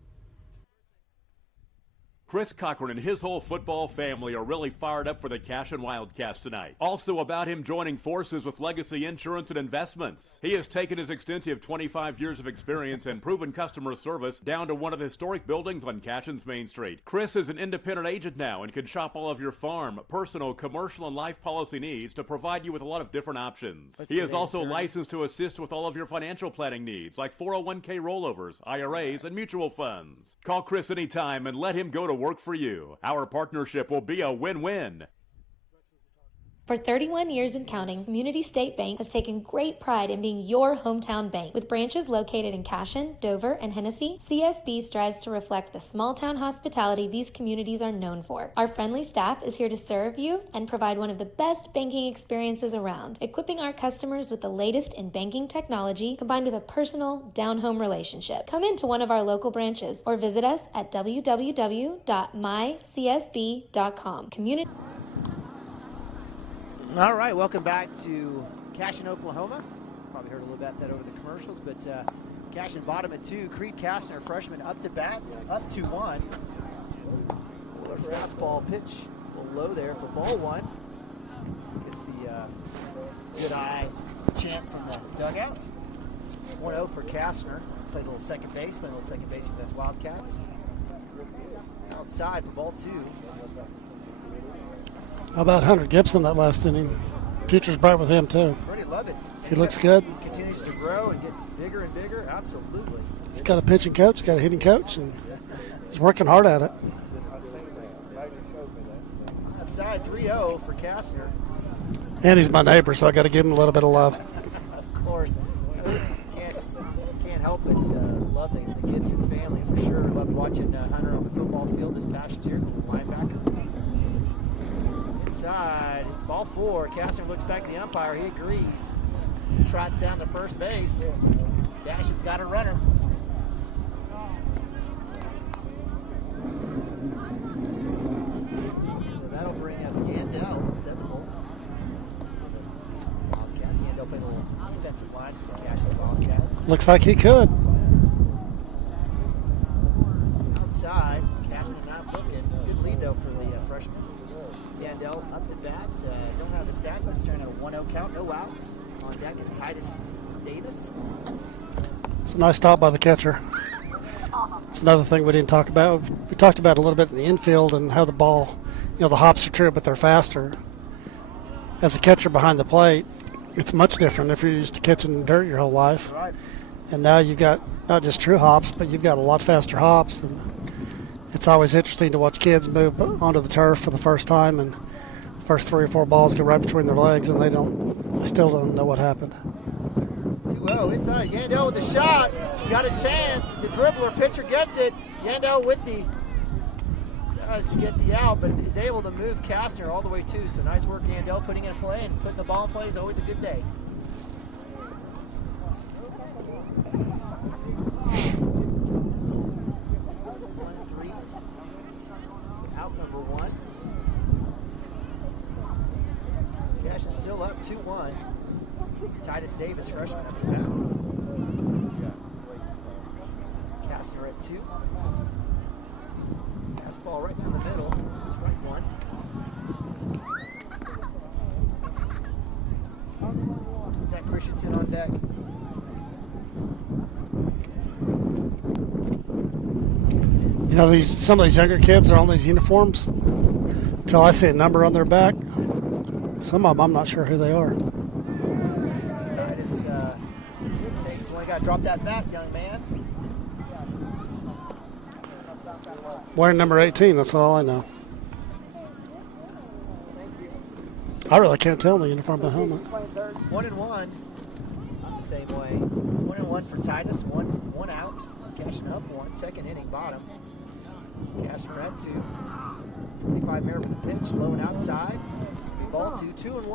Chris Cochran and his whole football family are really fired up for the Cashion Wildcats tonight. Also about him joining forces with Legacy Insurance and Investments. He has taken his extensive 25 years of experience and proven customer service down to one of the historic buildings on Cashion's Main Street. Chris is an independent agent now and can shop all of your farm, personal, commercial, and life policy needs to provide you with a lot of different options. He is also licensed to assist with all of your financial planning needs like 401k rollovers, IRAs, and mutual funds. Call Chris anytime and let him go to work for you. Our partnership will be a win-win. For 31 years and counting, Community State Bank has taken great pride in being your hometown bank. With branches located in Cashion, Dover, and Hennessy, CSB strives to reflect the small-town hospitality these communities are known for. Our friendly staff is here to serve you and provide one of the best banking experiences around, equipping our customers with the latest in banking technology combined with a personal, down-home relationship. Come into one of our local branches or visit us at www.mycsb.com. Community. All right, welcome back to Cashion, Oklahoma. Probably heard a little bit of that over the commercials, but Cashion bottom at 2. Creed Kastner, freshman, up to bat, up to 1. There's a fastball pitch a little low there for ball 1. Gets the good eye chant from the dugout. 1-0 for Kastner. Played a little second base, for the Wildcats. Outside for ball 2. How about Hunter Gibson that last inning? Future's bright with him, too. Really love it. He looks good. He continues to grow and get bigger and bigger. Absolutely. He's got a pitching coach, got a hitting coach, and he's working hard at it. Outside 3-0 for Kastner. And he's my neighbor, so I got to give him a little bit of love. Of course. Can't help but love the Gibson family for sure. Loved watching Hunter on the football field this past year, linebacker. Inside, ball 4. Kastner looks back at the umpire. He agrees. Trots down to first base. Cashion's got a runner. So that'll bring up Yandel, 7-hole. Wildcats. Yandel playing a little defensive line for the Cashion Wildcats. Looks like he could. Outside, Cashion not looking. Good lead though for the freshman. Yandel up to bat. Don't have the stats, but it's turning out a 1-0 count. No outs. On deck is Titus Davis. It's a nice stop by the catcher. It's another thing we didn't talk about. We talked about a little bit in the infield and how the ball, the hops are true, but they're faster. As a catcher behind the plate, it's much different if you're used to catching dirt your whole life. Right. And now you've got not just true hops, but you've got a lot faster hops. And it's always interesting to watch kids move onto the turf for the first time, and first 3 or 4 balls go right between their legs, and they still don't know what happened. 2-0 inside. Yandel with the shot. He's got a chance. It's a dribbler. Pitcher gets it. Yandel does get the out, but is able to move Kastner all the way too. So nice work, Yandel, putting in a play, and putting the ball in play is always a good day. Out number 1. Cash is still up 2-1. Titus Davis, freshman, up to bat. Kastner at 2. Fastball right down the middle. Strike 1. Zach Christensen on deck. Some of these younger kids are on these uniforms until I see a number on their back. Some of them, I'm not sure who they are. Titus takes one. Got to drop that bat, young man. Wearing number 18, that's all I know. I really can't tell the uniform by the helmet. 1-1. The same way. 1-1 for Titus. One out. Cashion up 1. Second inning, bottom. Cashion at 2. 25 Merritt with the pitch, low and outside. Ball 2-1.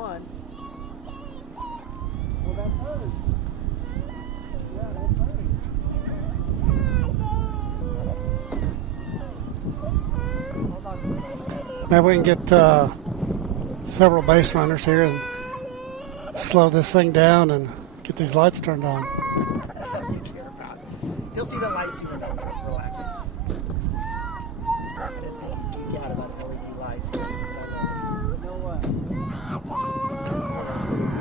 Well, that's hurt. Yeah, that's hurt. Maybe we can get several base runners here and slow this thing down and get these lights turned on. That's all you care about. You'll see the lights here. Relax. Geek out about LED lights.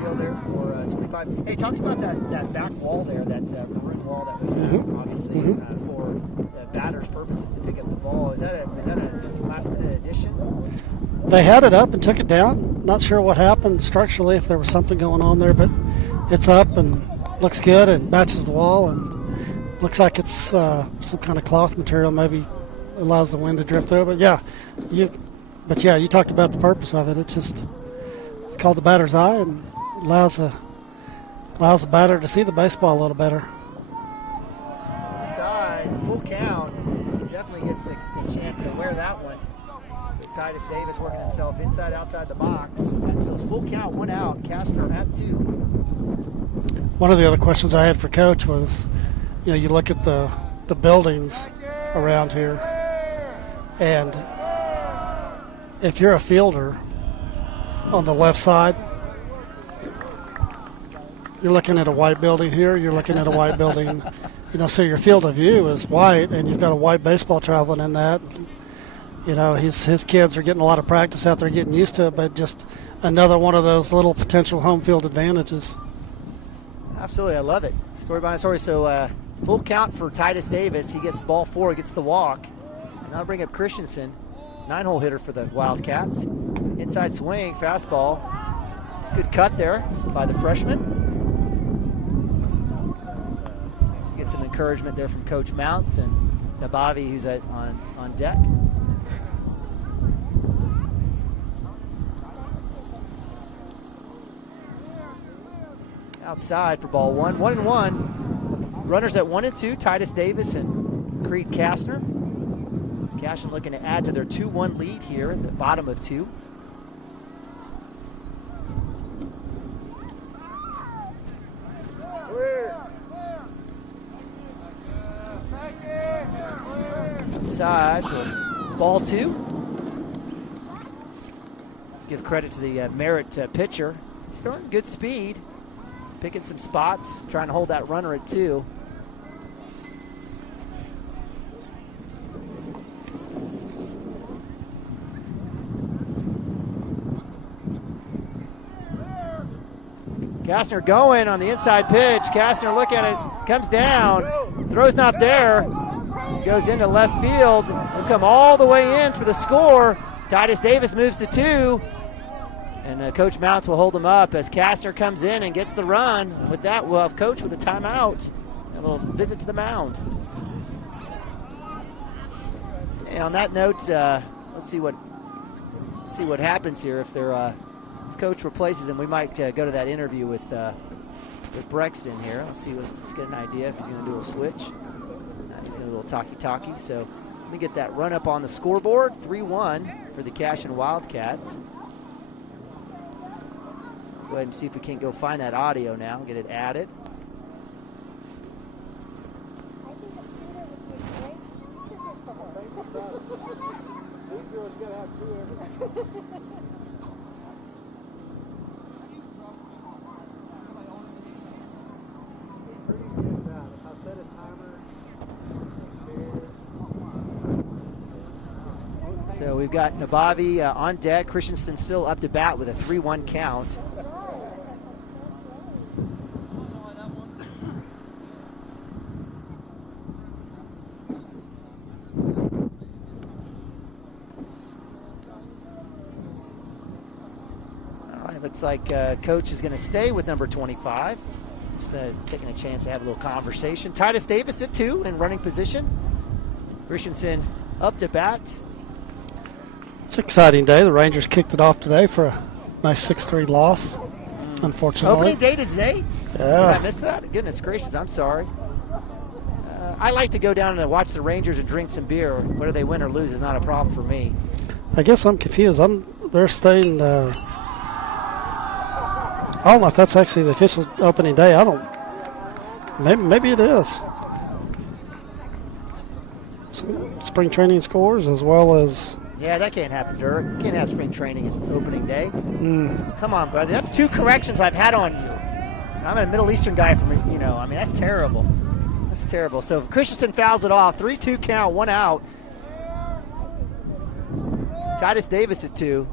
Field there for 25. Hey, talk about that back wall there, that maroon wall that we obviously for the batter's purposes to pick up the ball. Is that a last minute addition? They had it up and took it down. Not sure what happened structurally, if there was something going on there, but it's up and looks good and matches the wall and looks like it's some kind of cloth material, maybe allows the wind to drift through. But you talked about the purpose of it. It's called the batter's eye and allows the batter to see the baseball a little better. Inside, full count. He definitely gets the chance to wear that one. So Titus Davis working himself inside, outside the box. So full count, 1 out. Cashion at 2. One of the other questions I had for Coach was, you look at the buildings around here, and if you're a fielder on the left side, you're looking at a white building here, you're looking at a white building, so your field of view is white, and you've got a white baseball traveling in that. His kids are getting a lot of practice out there, getting used to it, but just another one of those little potential home field advantages. Absolutely, I love it. Story behind story. So full count for Titus Davis. He gets the ball 4, gets the walk. And I'll bring up Christensen, 9-hole hitter for the Wildcats. Inside swing, fastball. Good cut there by the freshman. Get some encouragement there from Coach Mounts and Nabavi, who's on deck. Outside for ball 1. 1-1. Runners at 1 and 2. Titus Davis and Creed Kastner. Cashion looking to add to their 2-1 lead here at the bottom of 2. Outside for ball 2. Give credit to the Merritt pitcher. He's throwing good speed. Picking some spots, trying to hold that runner at 2. Kastner going on the inside pitch. Kastner look at it, comes down, throw's not there. Goes into left field. He'll come all the way in for the score. Titus Davis moves to 2. And Coach Mounts will hold him up as Kastner comes in and gets the run. And with that, we'll have Coach with a timeout. A little visit to the mound. And on that note, let's see what happens here. If if Coach replaces him, we might go to that interview with Brexton here. Let's get an idea if he's going to do a switch. He's going to do a little talkie-talkie. So let me get that run up on the scoreboard. 3-1 for the Cashion Wildcats. Go ahead and see if we can't go find that audio now, get it added. So we've got Nabavi on deck. Christensen still up to bat with a 3-1 count. Looks like Coach is going to stay with number 25. Just taking a chance to have a little conversation. Titus Davis at 2 in running position. Christensen up to bat. It's an exciting day. The Rangers kicked it off today for a nice 6-3 loss, unfortunately. Opening day today? Yeah. Did I miss that? Goodness gracious, I'm sorry. I like to go down and watch the Rangers and drink some beer. Whether they win or lose is not a problem for me. I guess I'm confused. They're staying. I don't know if that's actually the official opening day. I don't. Maybe it is. Spring training scores as well as. Yeah, that can't happen, Dirk. You can't have spring training at opening day. Come on, buddy. That's 2 corrections I've had on you. I'm a Middle Eastern guy from, I mean, that's terrible. That's terrible. So Christensen fouls it off. 3-2 count, 1 out. Titus Davis at 2.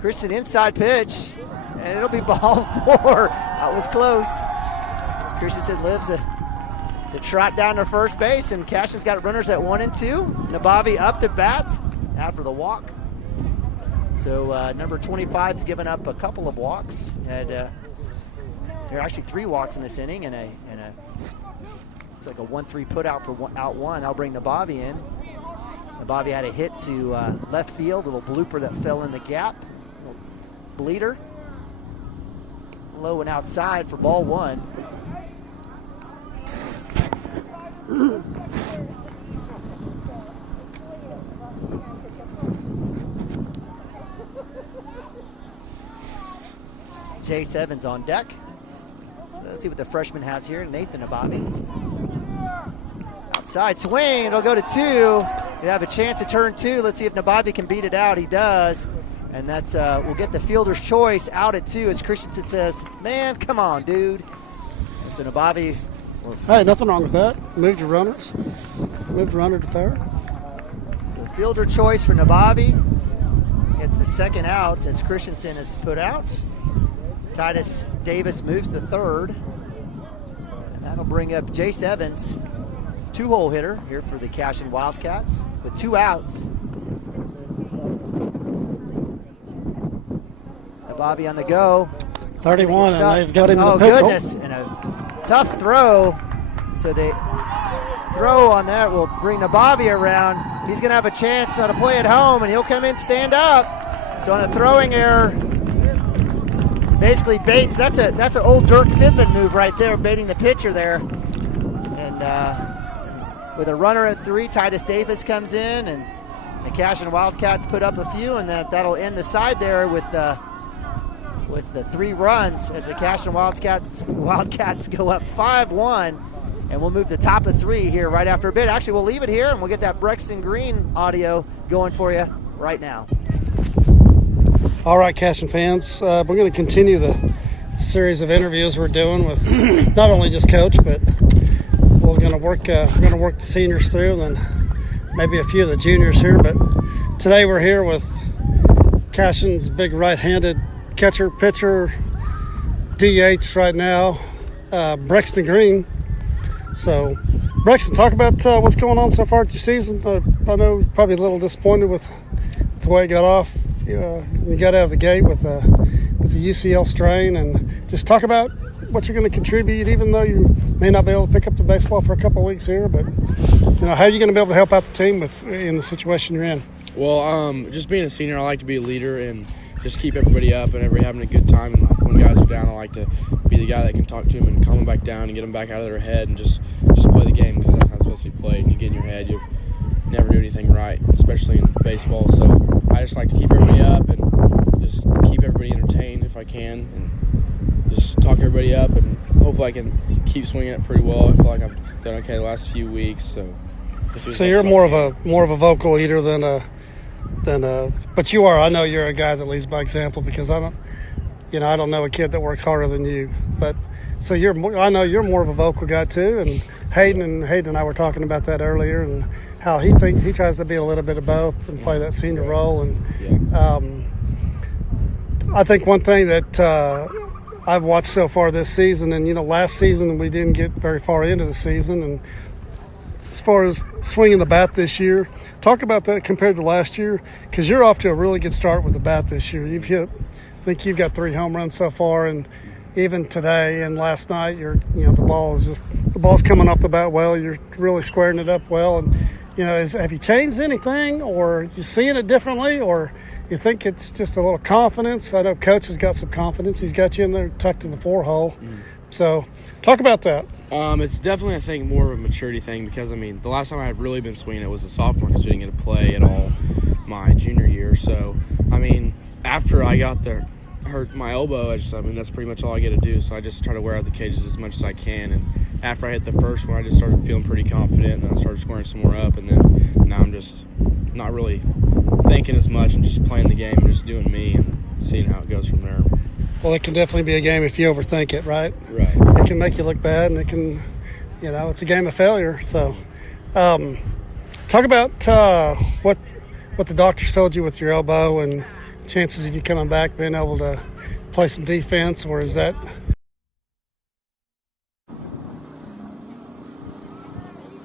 Christensen inside pitch, and it'll be ball 4. That was close. Christensen lives to trot down to first base, and Cashion's got runners at 1 and 2. Nabavi up to bat after the walk. So number 25's given up a couple of walks. There are actually 3 walks in this inning, and it's like a 1-3 put out for out 1. I'll bring Nabavi in. Nabavi had a hit to left field, a little blooper that fell in the gap. Little bleeder. Low and outside for ball 1. Chase Evans on deck. So let's see what the freshman has here. Nathan Nabavi. Outside swing. It'll go to 2. You have a chance to turn 2. Let's see if Nabavi can beat it out. He does. And that will get the fielder's choice out at 2 as Christensen says, man, come on, dude. And so Nabavi. Hey, nothing wrong with that. Moved your runners. Moved runner to third. So fielder choice for Nabavi. Gets the second out as Christensen is put out. Titus Davis moves to third. And that'll bring up Jace Evans, 2-hole hitter here for the Cashion Wildcats with 2 outs. Nabavi on the go. 31, and they've got him in the pickle. Oh, goodness. And a tough throw. So the throw on that will bring Nabavi around. He's going to have a chance to play at home, and he'll come in, stand up. So on a throwing error, basically baits. That's an old Dirk Fippen move right there, baiting the pitcher there. And with a runner at 3, Titus Davis comes in, and the Cashion Wildcats put up a few, and that'll end the side there with the 3 runs as the Cashion Wildcats go up 5-1, and we'll move the top of 3 here right after a bit. Actually, we'll leave it here, and we'll get that Brexton Green audio going for you right now. All right, Cashion fans, we're going to continue the series of interviews we're doing with not only just Coach, but we're going to work the seniors through, and then maybe a few of the juniors here. But today we're here with Cashion's big right-handed catcher, pitcher, DH right now, Brexton Green. So, Brexton, talk about what's going on so far with your season. I know you're probably a little disappointed with the way it got off. You got out of the gate with the UCL strain, and just talk about what you're going to contribute, even though you may not be able to pick up the baseball for a couple of weeks here. But how are you going to be able to help out the team in the situation you're in? Well, just being a senior, I like to be a leader and just keep everybody up and everybody having a good time. And when guys are down, I like to be the guy that can talk to them and calm them back down and get them back out of their head and just play the game, because that's how it's supposed to be played. And you get in your head, you never do anything right, especially in baseball. So I just like to keep everybody up and just keep everybody entertained if I can, and just talk everybody up, and hopefully I can keep swinging it pretty well. I feel like I've done okay the last few weeks. So you're more of a vocal leader than but you are. I know you're a guy that leads by example, because I don't know a kid that works harder than you. But so I know you're more of a vocal guy too. And Hayden and I were talking about that earlier, and how he tries to be a little bit of both and play that senior role. And I think one thing that I've watched so far this season, and last season we didn't get very far into the season, and as far as swinging the bat this year, talk about that compared to last year, because you're off to a really good start with the bat this year. I think you've got 3 home runs so far, and even today and last night, the ball's coming off the bat well. You're really squaring it up well, and have you changed anything, or you seeing it differently, or you think it's just a little confidence? I know Coach has got some confidence. He's got you in there tucked in the 4-hole. So talk about that. It's definitely, I think, more of a maturity thing because, I mean, the last time I've really been swinging it was a sophomore because we didn't get to play at all my junior year. So, I mean, after I got hurt my elbow, that's pretty much all I get to do. So I just try to wear out the cages as much as I can. And after I hit the first one, I just started feeling pretty confident, and I started squaring some more up. And then now I'm just not really thinking as much and just playing the game and just doing me and seeing how it goes from there. Well, it can definitely be a game if you overthink it, right? Right. It can make you look bad, and it can, it's a game of failure. So, talk about what the doctors told you with your elbow and chances of you coming back, being able to play some defense, or is that?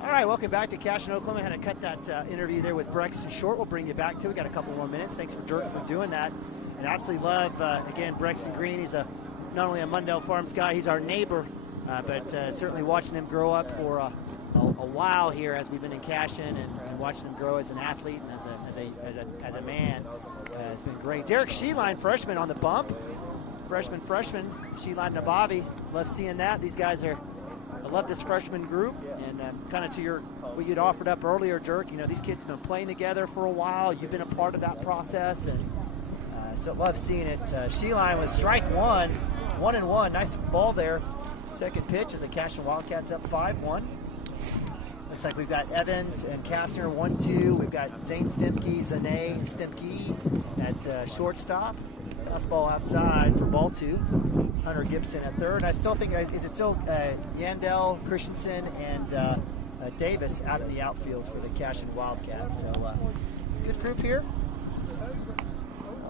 All right, welcome back to Cashion, Oklahoma. I had to cut that interview there with Brexton Short. We'll bring you back to it. We got a couple more minutes. Thanks for Dirk for doing that. And I absolutely love, again, Brexton Green. He's not only a Mundell Farms guy, he's our neighbor, but certainly watching him grow up for a while here as we've been in Cashion and watching him grow as an athlete and as a man has been great. Derek Sheline, freshman on the bump. Freshman, Sheline Nabavi. Love seeing that. These guys I love this freshman group, and kind of to what you'd offered up earlier, Dirk, these kids have been playing together for a while. You've been a part of that process, and so love seeing it. Sheline was strike one, 1-1. Nice ball there. Second pitch as the Cashion Wildcats up 5-1. Looks like we've got Evans and Kastner 1-2. We've got Zane Zane Stemke at shortstop. Fastball outside for ball 2. Hunter Gibson at third. I still think, is it still Yandel, Christensen, and Davis out in the outfield for the Cashion Wildcats. So good group here.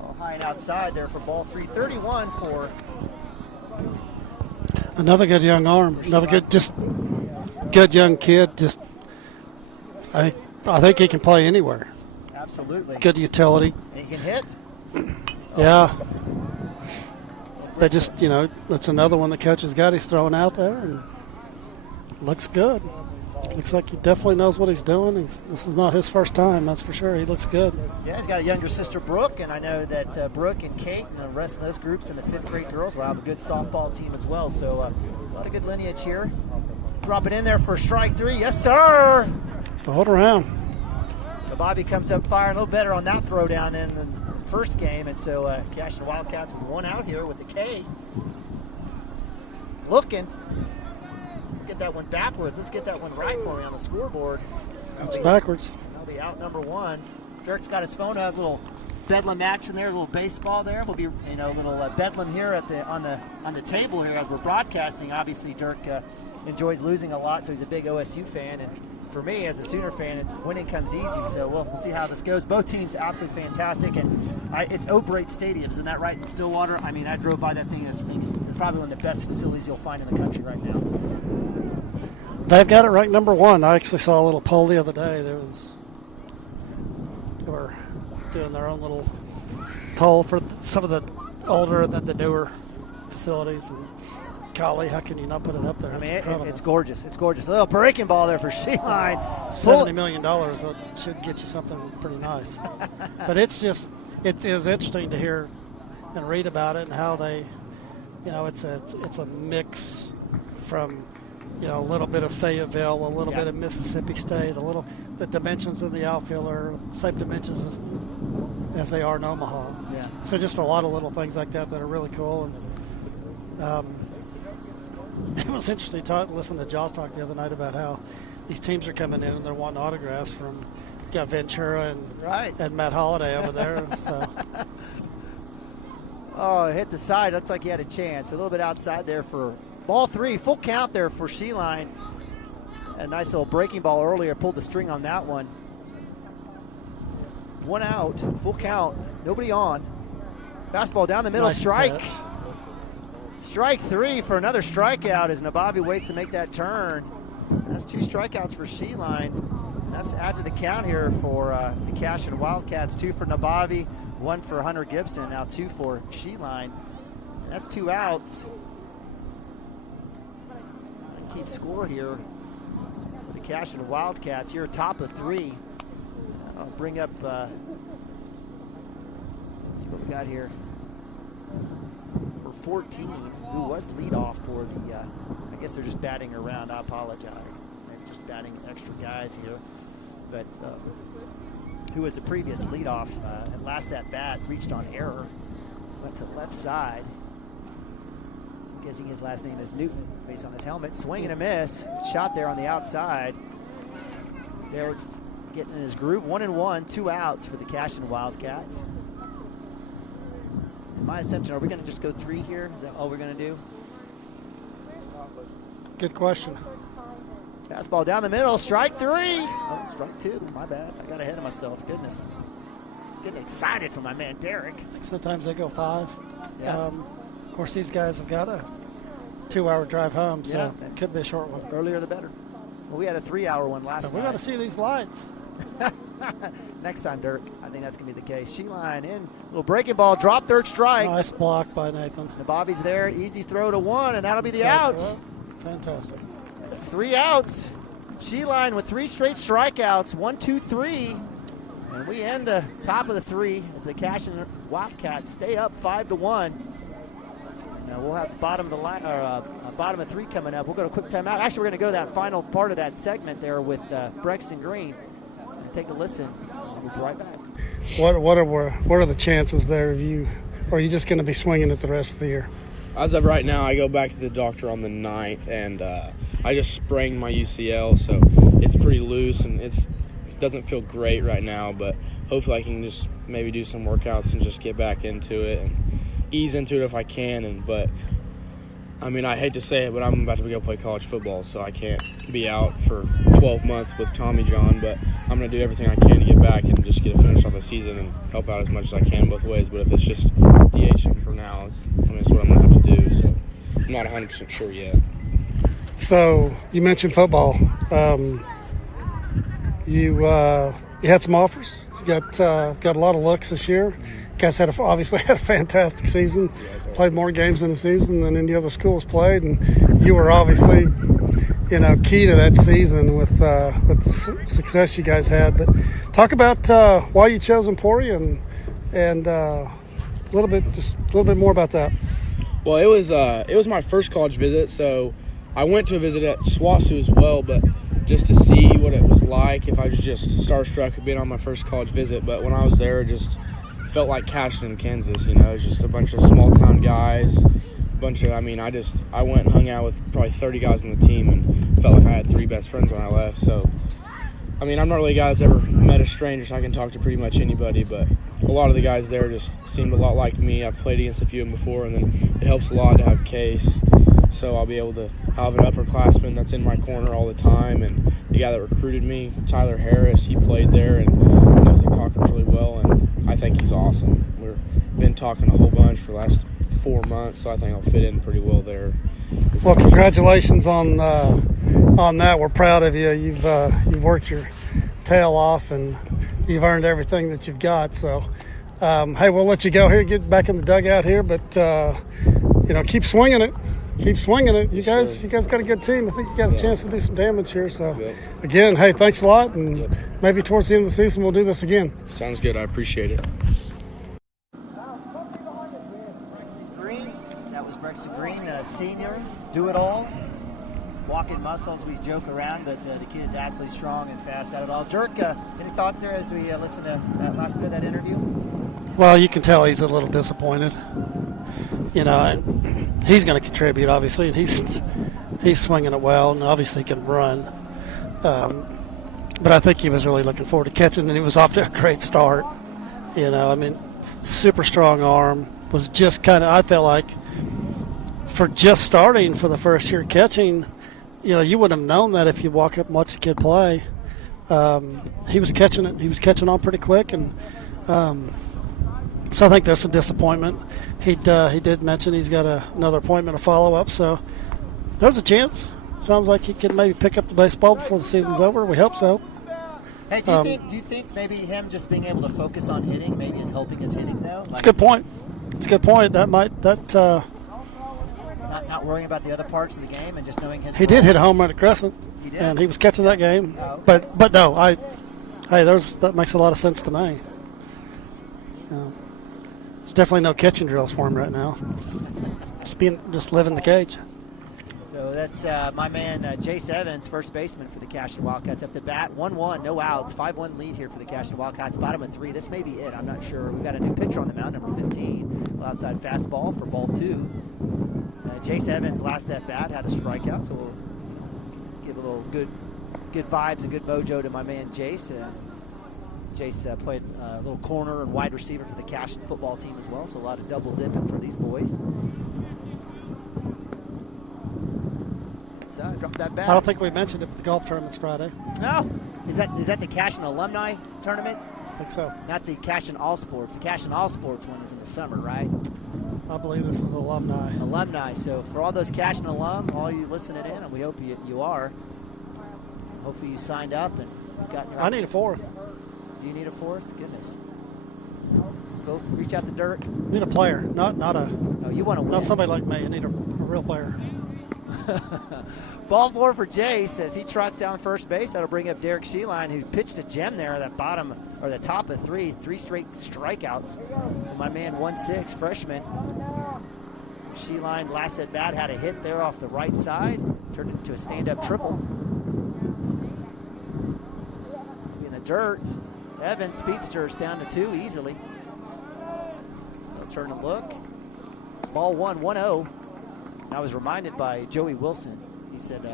All high and outside there for ball 3. 31 for another good young arm. Another good young kid. I think he can play anywhere. Absolutely. Good utility. And he can hit. Yeah. They that's another one the coach has got. He's throwing out there and looks good. Looks like he definitely knows what he's doing. This is not his first time, that's for sure. He looks good. Yeah, he's got a younger sister, Brooke, and I know that Brooke and Kate and the rest of those groups and the 5th grade girls will have a good softball team as well. So a lot of good lineage here. Drop it in there for strike 3. Yes, sir. Hold around. So Bobby comes up firing a little better on that throw down in the first game, and so Cashion Wildcats with 1 out here with the K. Looking. Get that one backwards. Let's get that one right for me on the scoreboard. It's backwards. That'll be out number 1. Dirk's got his phone out, a little bedlam action there, a little baseball there. We'll be, a little bedlam here on the table here as we're broadcasting. Obviously, Dirk enjoys losing a lot, so he's a big OSU fan, and for me as a Sooner fan, winning comes easy. So we'll see how this goes. Both teams absolutely fantastic, and it's O'Brate Stadium, isn't that right, in Stillwater? I mean, I drove by that thing. It's probably one of the best facilities you'll find in the country right now. They've got it ranked number 1. I actually saw a little poll the other day. They were doing their own little poll for some of the older and then the newer facilities. And golly, how can you not put it up there? I mean, it's gorgeous. It's gorgeous. A little breaking ball there for Sheline. $70 million. That should get you something pretty nice. But it is interesting to hear and read about it and how they, it's a mix from, a little bit of Fayetteville, a little bit of Mississippi State, the dimensions of the outfield are the same dimensions as they are in Omaha. Yeah. So just a lot of little things like that are really cool. And it was interesting listening to Jaws talk the other night about how these teams are coming in and they're wanting autographs from got Ventura and Matt Holliday over there. So. Oh, hit the side. Looks like he had a chance. A little bit outside there for ball 3. Full count there for Sheline. A nice little breaking ball earlier. Pulled the string on that one. 1 out. Full count. Nobody on. Fastball down the middle. Nice strike. pitch. Strike 3 for another strikeout as Nabavi waits to make that turn. That's 2 strikeouts for Sheline. That's add to the count here for the Cashion Wildcats. 2 for Nabavi, 1 for Hunter Gibson. Now 2 for Sheline. And that's 2 outs. Keep score here for the Cashion Wildcats here, top of 3. I'll bring up, let's see what we got here. For 14, who was leadoff for the I guess they're just batting around. I apologize. They're just batting extra guys here. But who was the previous leadoff? At last at bat, reached on error, went to left side. I'm guessing his last name is Newton, based on his helmet. Swing and a miss. Shot there on the outside. They're getting in his groove. 1-1, 2 outs for the Cashion Wildcats. In my assumption, are we going to just go 3 here? Is that all we're going to do? Good question. Fastball down the middle, strike 3. Oh, strike 2, my bad. I got ahead of myself, goodness. Getting excited for my man, Derek. Sometimes they go 5. Yeah. Of course, these guys have got a 2-hour drive home, so Yeah. it could be a short one. Earlier the better. Well, we had a 3-hour one last night. We got to see these lights. Next time, Dirk. I think that's going to be the case. Sheline in. Little breaking ball, drop, third strike. Nice block by Nathan. The Bobby's there. Easy throw to 1, and that'll be the out. Fantastic. That's 3 outs. Sheline with 3 straight strikeouts. 1, 2, 3. And we end the top of the 3 as the Cashion Wildcats stay up 5-1. Now we'll have the bottom of the line, or bottom of 3 coming up. We'll go to a quick timeout. Actually, we're going to go to that final part of that segment there with Brexton Green. And take a listen. We'll be right back. What are the chances there of you? Or are you just going to be swinging it the rest of the year? As of right now, I go back to the doctor on the 9th, and I just sprained my UCL, so it's pretty loose, and it doesn't feel great right now, but hopefully I can just maybe do some workouts and just get back into it and ease into it if I can. But I mean, I hate to say it, but I'm about to go play college football, so I can't be out for 12 months with Tommy John, but I'm going to do everything I can to get back and just get a finish off the season and help out as much as I can both ways. But if it's just DHing for now, it's what I'm going to have to do, so I'm not 100% sure yet. So you mentioned football. You had some offers. You got a lot of looks this year. You guys obviously had a fantastic season. Played more games in the season than any other schools played, and you were obviously, key to that season with the success you guys had. But talk about why you chose Emporia and a little bit more about that. Well, it was my first college visit, so I went to a visit at SWASU as well, but just to see what it was like if I was just starstruck of being on my first college visit. But when I was there, it just felt like Cashion in Kansas, it was just a bunch of small-town guys, I went and hung out with probably 30 guys on the team and felt like I had 3 best friends when I left. So, I'm not really a guy that's ever met a stranger, so I can talk to pretty much anybody, but a lot of the guys there just seemed a lot like me. I've played against a few of them before, and then it helps a lot to have Case. So I'll be able to have an upperclassman that's in my corner all the time. And the guy that recruited me, Tyler Harris, he played there and knows the Cochran's really well, and I think he's awesome. We've been talking a whole bunch for the last 4 months, so I think I'll fit in pretty well there. Well, congratulations on that. We're proud of you. You've worked your tail off, and you've earned everything that you've got. So, hey, we'll let you go here, get back in the dugout here, but keep swinging it. Keep swinging it. You guys got a good team. I think you got a chance to do some damage here. So, again, hey, thanks a lot, and maybe towards the end of the season we'll do this again. Sounds good. I appreciate it. That was Brexton Green, a senior, do-it-all. Walking muscles, we joke around, but the kid is absolutely strong and fast, got it all. Dirk, any thoughts there as we listen to that last bit of that interview? Well, you can tell he's a little disappointed. And he's going to contribute, obviously, and he's swinging it well, and obviously he can run. But I think he was really looking forward to catching, and he was off to a great start. Super strong arm. Was just I felt like, for just starting for the first year catching, you wouldn't have known that if you walk up and watch the kid play. He was catching it. He was catching on pretty quick, and so I think there's some disappointment. He did mention he's got another appointment to follow up, so there's a chance. Sounds like he can maybe pick up the baseball before the season's over. We hope so. Hey, do you think maybe him just being able to focus on hitting maybe is helping his hitting though? It's a good point. Not worrying about the other parts of the game and just knowing his. He did hit a home run at Crescent, and he was catching that game. But no, that makes a lot of sense to me. There's definitely no catching drills for him right now. Just living the cage. So that's my man Jace Evans, first baseman for the Cashion Wildcats, up to bat. 1-1, no outs, 5-1 lead here for the Cashion Wildcats. Bottom of 3. This may be it. I'm not sure. We've got a new pitcher on the mound, number 15. Outside fastball for ball 2. Jace Evans last at bat had a strikeout, so we'll give a little good vibes and good mojo to my man Jace. Jace played a little corner and wide receiver for the Cashion football team as well, so a lot of double dipping for these boys. Drop that bat. I don't think we mentioned it, but the golf tournament's Friday. No. Is that the Cashion alumni tournament? I think so. Not the Cashion All Sports. The Cashion All Sports one is in the summer, right? I believe this is alumni. Alumni. So for all those Cashion alum, all you listening in, and we hope you are. Hopefully you signed up and got your. I need a 4th. Do you need a 4th? Goodness. Go reach out to Dirk. Need a player, not a. Oh, you want to win. Not somebody like me. I need a real player. Ball 4 for Jace as he trots down first base. That'll bring up Derek Sheeline, who pitched a gem there at the bottom or the top of 3 straight strikeouts for my man 1-6 freshman. So Sheeline last at bat had a hit there off the right side, turned it into a stand-up triple. In the dirt, Evans speedsters down to 2 easily. They'll turn and look. Ball 1, 1-0. I was reminded by Joey Wilson. He said,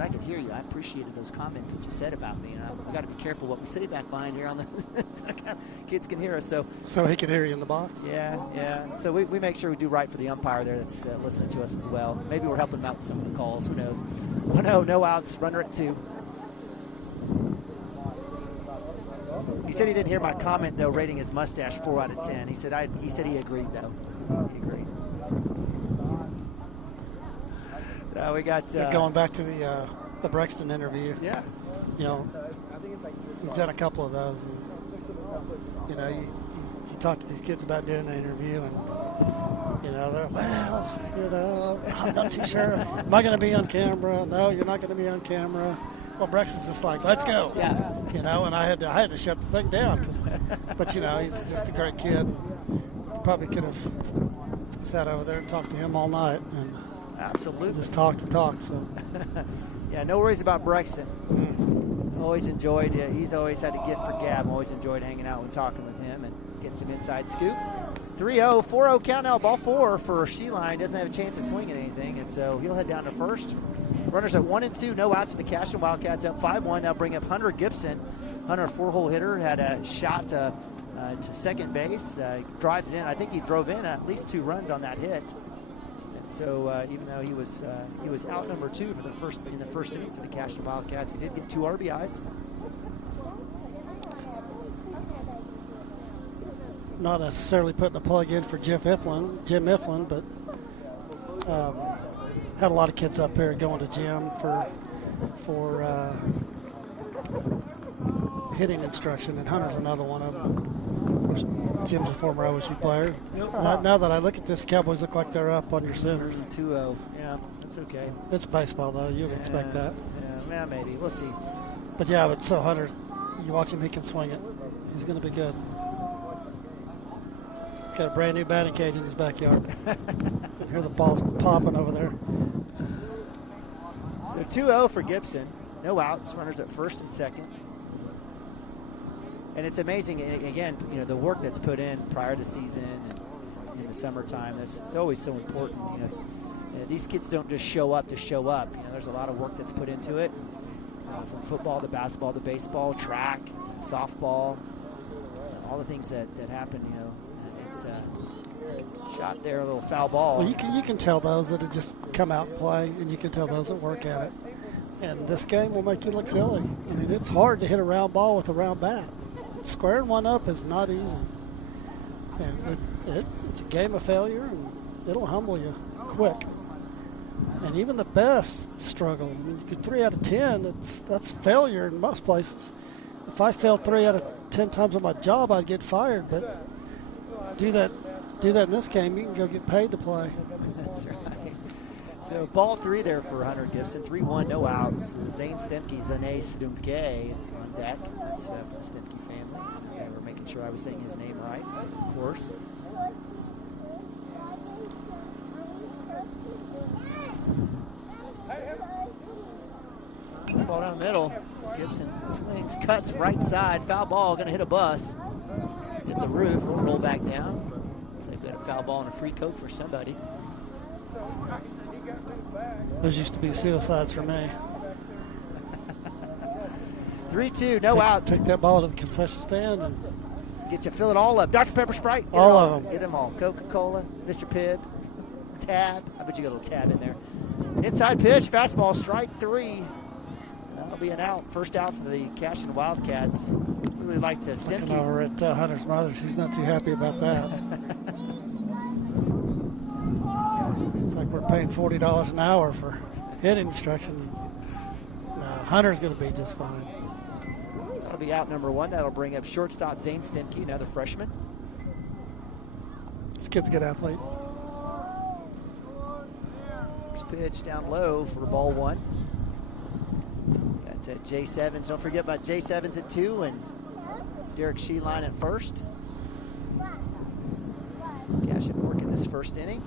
I could hear you. I appreciated those comments that you said about me. And we got to be careful what we say back behind here on the kids can hear us. So he could hear you in the box? Yeah. So we make sure we do right for the umpire there that's listening to us as well. Maybe we're helping him out with some of the calls. Who knows? 1-0, no outs, runner at 2. He said he didn't hear my comment, though, rating his mustache 4 out of 10. He said he agreed, though. He agreed. We got going back to the Brexton interview. Yeah, we've done a couple of those, and you talk to these kids about doing an interview, and they're I'm not too sure. Am I going to be on camera? No, you're not going to be on camera. Well, Brexton's just like, let's go. Yeah, and I had to shut the thing down, but he's just a great kid. Probably could have sat over there and talked to him all night, and. Absolutely. Just talk to talk. So, yeah, no worries about Brexton. Always enjoyed. He's always had a gift for gab. Always enjoyed hanging out and talking with him and getting some inside scoop. 3-0, 4-0 count now. Ball 4 for Sheeline. Doesn't have a chance of swinging anything, and so he'll head down to first. Runners at 1 and 2. No outs for the Cashion Wildcats. Up 5-1. Now bring up Hunter Gibson. Hunter, 4-hole hitter, had a shot to second base. Drives in. I think he drove in at least 2 runs on that hit. So even though he was out number 2 in the first inning for the Cashion Wildcats, he did get 2 RBIs. Not necessarily putting a plug in for Jim Mifflin, but had a lot of kids up here going to Jim for hitting instruction, and Hunter's another one of them. Of course, Jim's a former OSU player. Now that I look at this, Cowboys look like they're up on your centers. 2-0. Yeah, that's okay. It's baseball, though. You'd expect that. Yeah, maybe. We'll see. But so Hunter, you watch him, he can swing it. He's going to be good. Got a brand new batting cage in his backyard. You can hear the balls popping over there. So 2-0 for Gibson. No outs. Runners at first and second. And it's amazing, again, the work that's put in prior to the season and in the summertime. It's always so important. These kids don't just show up to show up. There's a lot of work that's put into it, from football to basketball to baseball, track, softball, all the things that happen. It's shot there, a little foul ball. Well, you can tell those that have just come out and play, and you can tell those that work at it. And this game will make you look silly. I mean, it's hard to hit a round ball with a round bat. Squaring one up is not easy. And it's a game of failure, and it'll humble you quick. And even the best struggle. I mean, you get 3 out of 10, that's failure in most places. If I failed 3 out of 10 times on my job, I'd get fired. But do that in this game, you can go get paid to play. That's right. So ball 3 there for Hunter Gibson. 3-1, no outs. Zane Stemke's an ace Dumke on deck. That's for the Stemke family. Yeah, we're making sure I was saying his name right, of course. Fastball down the middle. Gibson swings, cuts right side. Foul ball, going to hit a bus. Hit the roof, roll back down. Looks like we had a foul ball and a free coat for somebody. Those used to be suicides for me. 3-2, no outs. Take that ball to the concession stand and get you, fill it all up. Dr. Pepper, Sprite. All of them. Get them all. Coca-Cola, Mr. Pibb, Tab. I bet you got a little tab in there. Inside pitch, fastball, strike 3. That'll be an out. First out for the Cashion Wildcats. Really like to Stemke. Looking over at Hunter's mother. She's not too happy about that. It's like we're paying $40 an hour for hitting instruction. No, Hunter's going to be just fine. That'll be out number 1. That'll bring up shortstop Zane Stemke, another freshman. This kid's a good athlete. First pitch down low for ball 1. Got Jay Sevens. Don't forget about Jay Sevens at 2 and Derek Sheeline at first. Cashion working this first inning.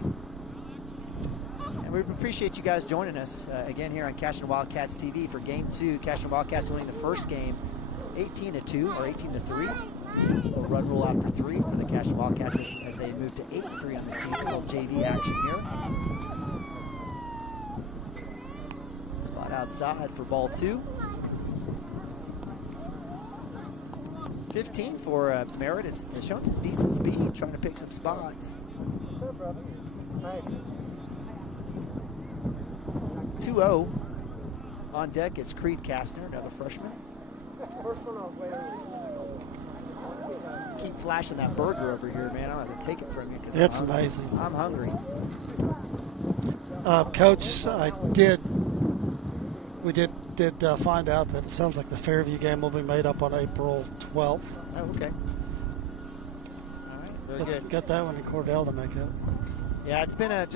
And we appreciate you guys joining us again here on Cashion Wildcats TV for Game 2. Cashion Wildcats winning the first game 18-2 or 18-3. A run rule after 3 for the Cashion Wildcats as they move to 8-3 on the season. A little JV action here. Spot outside for ball 2. 15 for Merritt has shown some decent speed, trying to pick some spots. 2-0 on deck is Creed Kastner, another freshman. Keep flashing that burger over here, man. I'm going to take it from you. It's amazing. I'm hungry. Coach, we did find out that it sounds like the Fairview game will be made up on April 12th. Oh, okay. All right, very good. Got that one in Cordell to make it. Yeah, it's been not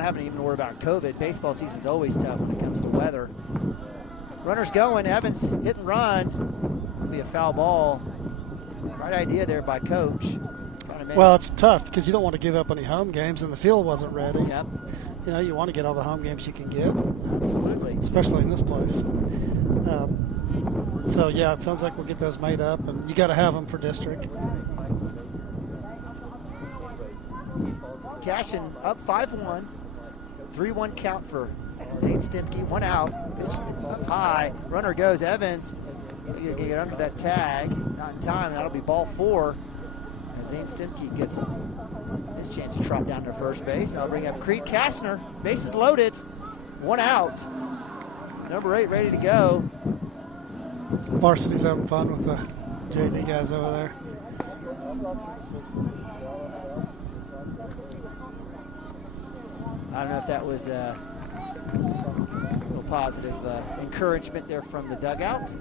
having to even worry about COVID. Baseball season's always tough when it comes to weather. Runners going. Evans hit and run. It'll be a foul ball. Right idea there by Coach. Well, it's tough because you don't want to give up any home games, and the field wasn't ready. Yep. You know, you want to get all the home games you can get. Absolutely. Especially in this place. So, yeah, it sounds like we'll get those made up, and you got to have them for district. Cashion up 5-1. 3-1 count for Zane Stemke. 1 out. Pitch up high. Runner goes. Evans. You get under that tag. Not in time. That'll be ball 4. As Zane Stemke gets his chance to trot down to first base. I'll bring up Creed Kastner. Bases loaded. 1 out. Number 8 ready to go. Varsity's having fun with the JV guys over there. I don't know if that was a little positive encouragement there from the dugout.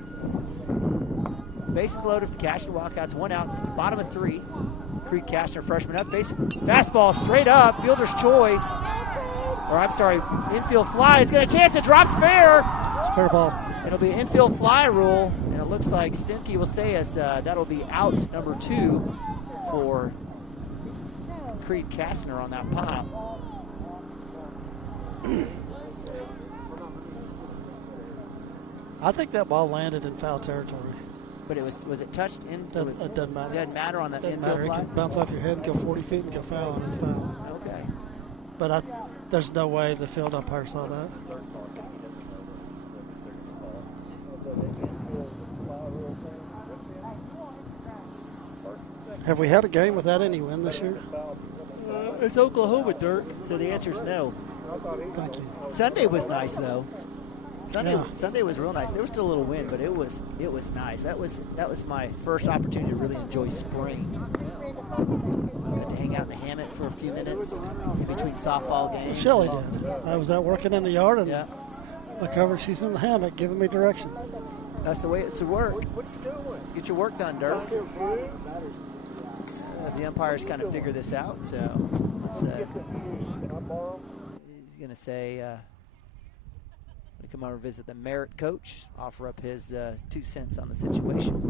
Bases loaded for the Cashion Wildcats. 1 out, bottom of 3. Creed Kastner, freshman up. Fastball straight up, fielder's choice. Or I'm sorry, infield fly. It's got a chance. It drops fair. It's a fair ball. It'll be infield fly rule, and it looks like Stemke will stay as that'll be out number 2 for Creed Kastner on that pop. I think that ball landed in foul territory. But it was it touched in? It doesn't matter. Doesn't matter on that infield matter. fly? It can bounce off your head and go 40 feet and go foul, and it's foul. Okay. But there's no way the field umpire saw that. Have we had a game without any win this year? It's Oklahoma, Dirk. So the answer is no. Thank you. Sunday was nice though. Sunday was real nice. There was still a little wind, but it was nice. That was my first opportunity to really enjoy spring. Got to hang out in the hammock for a few minutes in between softball games. Shelly did. I was out working in the yard, and yeah. Look over, she's in the hammock giving me direction. That's the way it should work. Get your work done, Dirk. As the umpires kind of figure this out, so let's, he's going to say, come over and visit the Merritt coach, offer up his 2 cents on the situation.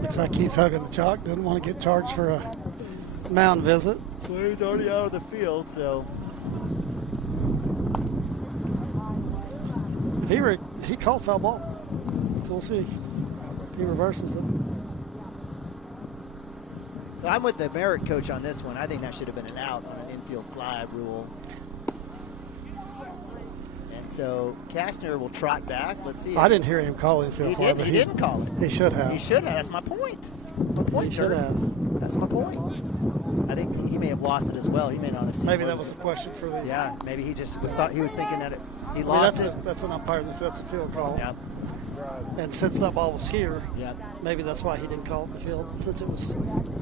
Looks like he's hugging the chalk, doesn't want to get charged for a mound visit. Well, he's already out of the field, so. If he called foul ball, so we'll see if he reverses it. So I'm with the Merritt coach on this one. I think that should have been an out on an infield fly rule. And so Kastner will trot back. Let's see. I didn't hear him call infield fly. He didn't call it. He should have. He should have. That's my point. That's my point. He should have. That's my point. I think he may have lost it as well. He may not have seen. Maybe that was a question for the. Yeah. Maybe he just was thinking that he lost it. That's an umpire. That's a field call. Yeah. And since that ball was here, yeah, maybe that's why he didn't call it in the field, since it was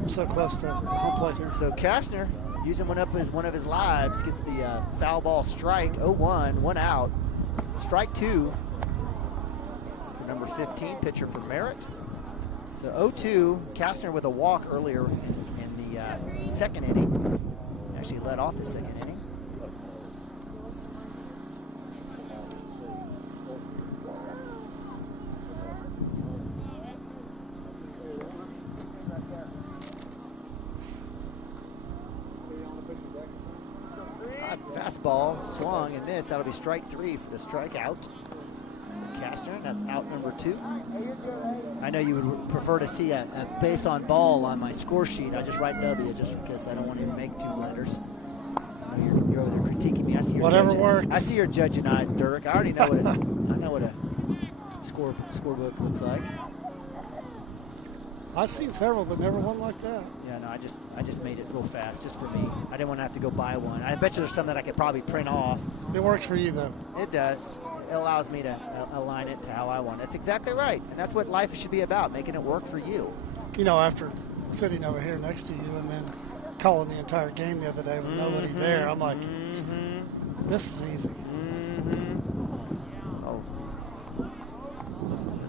so close to home plate here. So Kastner, using one of his lives, gets the foul ball strike. 0-1, 1 out. Strike 2 for number 15, pitcher for Merritt. So 0-2, Kastner with a walk earlier in the second inning. Actually led off the second inning. Fastball, swung and missed. That'll be strike 3 for the strikeout. Kastner, that's out number 2. I know you would prefer to see a base on ball on my score sheet. I just write W just because I don't want to make 2 letters. You're over there critiquing me. I see your whatever works. I see your judging eyes, Dirk. I already know what a scorebook looks like. I've seen several, but never one like that. Yeah, no, I just made it real fast just for me. I didn't want to have to go buy one. I bet you there's some that I could probably print off. It works for you, though. It does. It allows me to align it to how I want it. That's exactly right. And that's what life should be about, making it work for you. You know, after sitting over here next to you and then calling the entire game the other day with nobody there, I'm like, this is easy.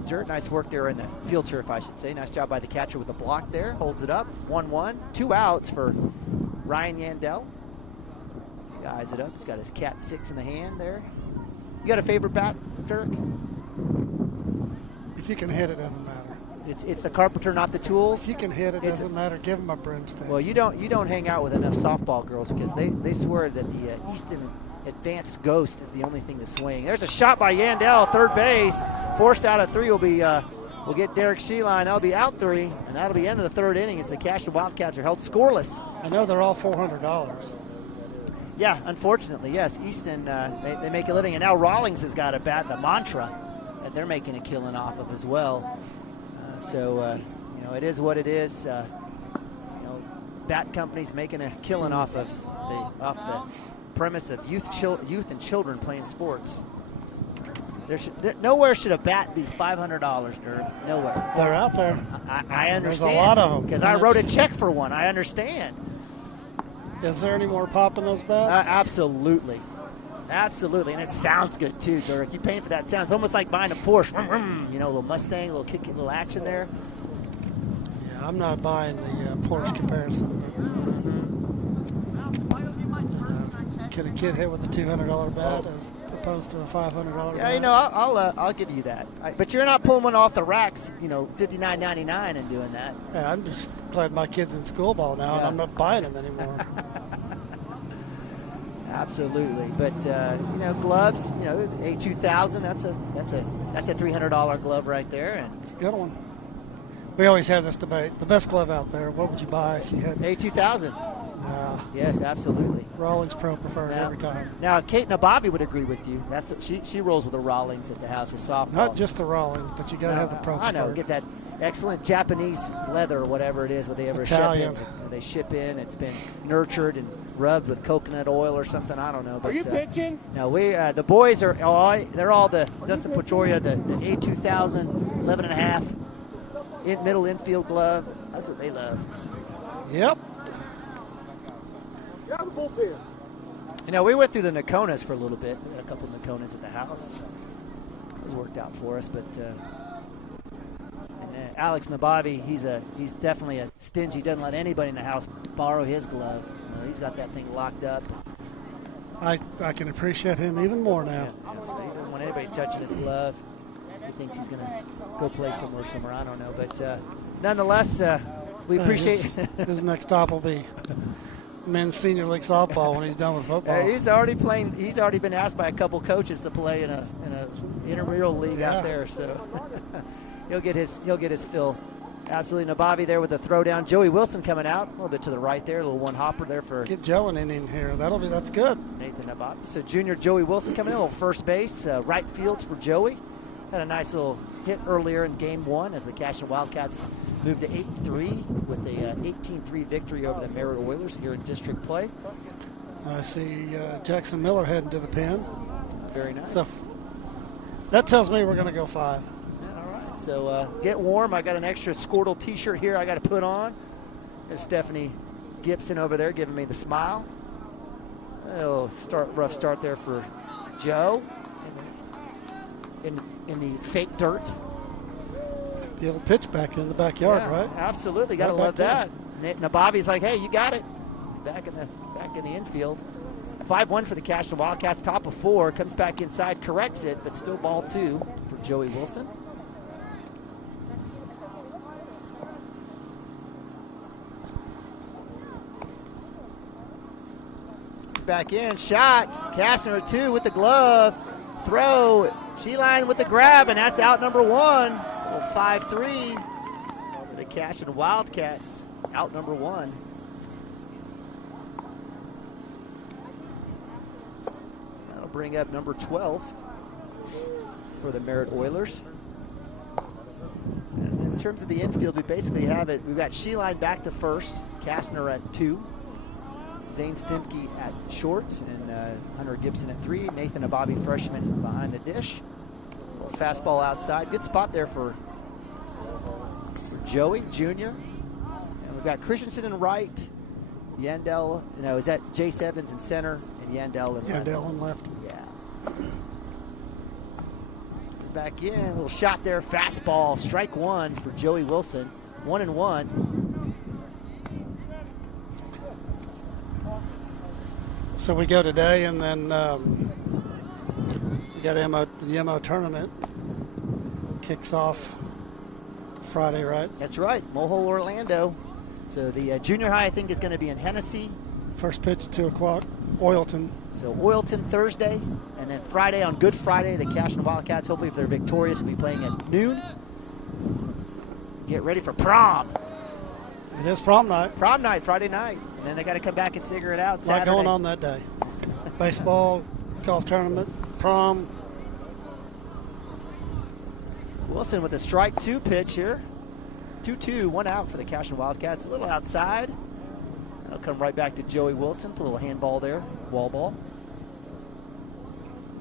Dirt, nice work there in the field turf, I should say. Nice job by the catcher with the block there. Holds it up. 1-1. 2 outs for Ryan Yandel. He eyes it up. He's got his cat 6 in the hand there. You got a favorite bat, Dirk? If you can hit, it doesn't matter. It's the carpenter, not the tools. If you can hit, it doesn't matter. Give him a broomstick. Well, you don't hang out with enough softball girls because they swear that the Easton Advanced Ghost is the only thing to swing. There's a shot by Yandel, third base. Forced out of 3 will get Derek Sheeline. That'll be out 3, and that'll be end of the 3rd inning as the Cashion Wildcats are held scoreless. I know they're all $400. Yeah, unfortunately, yes. Easton, they make a living, and now Rawlings has got a bat, the Mantra, that they're making a killing off of as well. It is what it is. Bat companies making a killing off the premise of youth and children playing sports. Nowhere should a bat be $500, Dirk. Nowhere. They're out there. I understand. There's a lot of them. Because I wrote a check for one. I understand. Is there any more pop in those bats? Absolutely. Absolutely. And it sounds good, too, Dirk. You're paying for that sound. It's almost like buying a Porsche. A little Mustang, a little kick, a little action there. Yeah, I'm not buying the Porsche comparison. Can a kid hit with a $200 bat as opposed to a $500 bat? Yeah, I'll give you that. But you're not pulling one off the racks, $59.99 and doing that. Yeah, I'm just glad my kid's in school ball now, and I'm not buying them anymore. Absolutely, but gloves, A2000. That's a $300 glove right there, and it's a good one. We always have this debate: the best glove out there. What would you buy if you had A2000? Yes, absolutely. Rawlings Pro preferred every time. Now, Kate Nababi would agree with you. That's what she rolls with the Rawlings at the house for softball. Not just the Rawlings, but you got to have the Pro preferred. I know. Get that excellent Japanese leather or whatever it is where they ever Italian. ship in. They ship in. It's been nurtured and rubbed with coconut oil or something. I don't know. But, are you pitching? No, the boys are they're all the Dustin Pechoria, the A2000 11.5 middle infield glove. That's what they love. Yep. We went through the Nakonas for a little bit. We had a couple of Nakonas at the house. It was worked out for us, but Alex Nabavi, he's definitely a stingy. He doesn't let anybody in the house borrow his glove. He's got that thing locked up. I can appreciate him even more now. So he doesn't want anybody touching his glove. He thinks he's going to go play somewhere. I don't know, but nonetheless, we appreciate his next stop will be men's senior league softball when he's done with football. He's already playing. He's already been asked by a couple coaches to play in a intramural league out there. So he'll get his fill. Absolutely. Nabavi there with the throwdown. Joey Wilson coming out a little bit to the right there. A little one hopper there for. Get Joe in here. That's good. Nathan Nabavi. So junior Joey Wilson coming in. A little first base, right field for Joey. Had a nice little hit earlier in game one as the Cashion Wildcats moved to 8-3 with a 18-3 victory over the Merritt Oilers here in district play. I see Jackson Miller heading to the pen. Very nice. So that tells me we're going to go 5. So get warm. I got an extra Squirtle t-shirt here I got to put on. There's Stephanie Gibson over there giving me the smile. Rough start there for Joe in the fake dirt. The little pitch back in the backyard, right? Absolutely. Got to love that. Nabavi's like, hey, you got it. He's back in the infield. 5-1 for the Cashion Wildcats. Top of 4. Comes back inside, corrects it, but still ball 2 for Joey Wilson. Back in, shot, Kastner 2 with the glove, throw, Sheline with the grab, and that's out number 1. 5-3 for the Cashion Wildcats, out number 1. That'll bring up number 12 for the Merritt Oilers. And in terms of the infield, we basically have it. We've got Sheline back to first, Kastner at 2. Zane Stimke at short, and Hunter Gibson at 3. Nathan Ababi, freshman, behind the dish. Fastball outside. Good spot there for Joey Jr. And we've got Christensen in right. Yandel, is that Jace Evans in center, and Yandel in left. Yandel in left. Yeah. Back in, a little shot there. Fastball, strike 1 for Joey Wilson. 1-1. So we go today, and then we got the MO tournament kicks off Friday, right? That's right, Mohole, Orlando. So the junior high, I think, is going to be in Hennessy. First pitch at 2 o'clock, Oilton. So Oilton Thursday, and then Friday, on Good Friday, the Cashion Wildcats, hopefully if they're victorious, will be playing at noon. Get ready for prom. It is prom night. Prom night, Friday night. And then they got to come back and figure it out Saturday. A lot going on that day. Baseball, golf tournament, prom. Wilson with a strike 2 pitch here. 2-2, 1 out for the Cashion Wildcats. A little outside. That'll come right back to Joey Wilson. Put a little handball there, wall ball.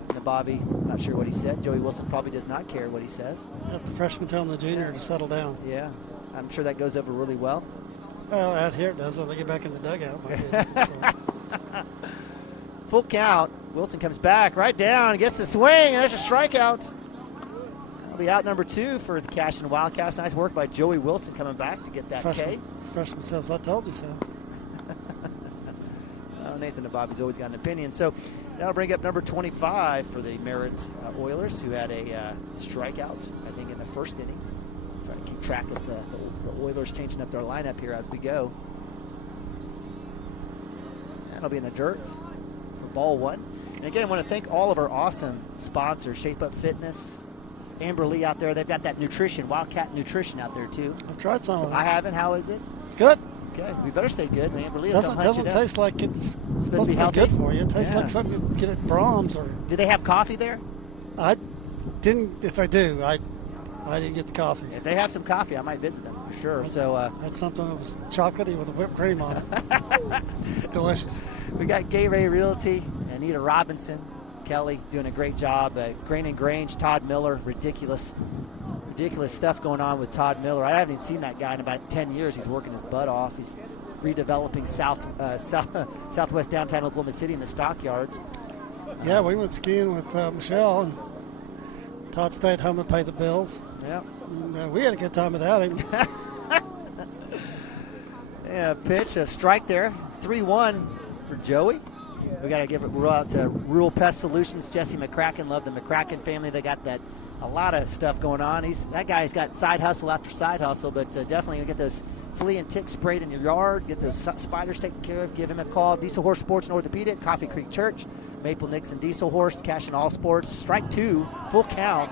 Nabavi, not sure what he said. Joey Wilson probably does not care what he says. Got the freshman telling the junior to settle down. Yeah, I'm sure that goes over really well. Well, out here it does when they get back in the dugout. Full count. Wilson comes back right down, gets the swing, and there's a strikeout. That'll be out number 2 for the Cashion Wildcats. Nice work by Joey Wilson coming back to get that K. Freshman says, I told you so. Nathan Nabavi's always got an opinion. So that'll bring up number 25 for the Merritt Oilers, who had a strikeout, I think, in the first inning. Trying to keep track of the Oilers changing up their lineup here as we go. That'll be in the dirt for ball 1. And again, I want to thank all of our awesome sponsors, Shape Up Fitness, Amber Lee out there. They've got that nutrition, Wildcat Nutrition out there too. I've tried some of it. I haven't. How is it? It's good. Okay, we better say good. Amber Lee doesn't taste like it's supposed to be healthy. Good for you. It tastes like something you get at Brahms. Or do they have coffee there? I didn't. If I do, I didn't get the coffee. If they have some coffee, I might visit them for sure. So that's something that was chocolatey with a whipped cream on it. Delicious. We got Gay Ray Realty, Anita Robinson, Kelly doing a great job. Grain and Grange, Todd Miller, ridiculous stuff going on with Todd Miller. I haven't even seen that guy in about 10 years. He's working his butt off. He's redeveloping southwest downtown Oklahoma City in the stockyards. Yeah, we went skiing with Michelle, and Todd stayed home and paid the bills. Yeah. And we had a good time without him. Yeah, pitch, a strike there. 3-1 for Joey. We got to give it out to Rural Pest Solutions. Jesse McCracken, love the McCracken family. They got that a lot of stuff going on. That guy's got side hustle after side hustle, but definitely you get those flea and tick sprayed in your yard, get those spiders taken care of. Give him a call. Diesel Horse Sports and Orthopedic, Coffee Creek Church, Maple Nixon Diesel Horse, Cashion All Sports. Strike 2, full count.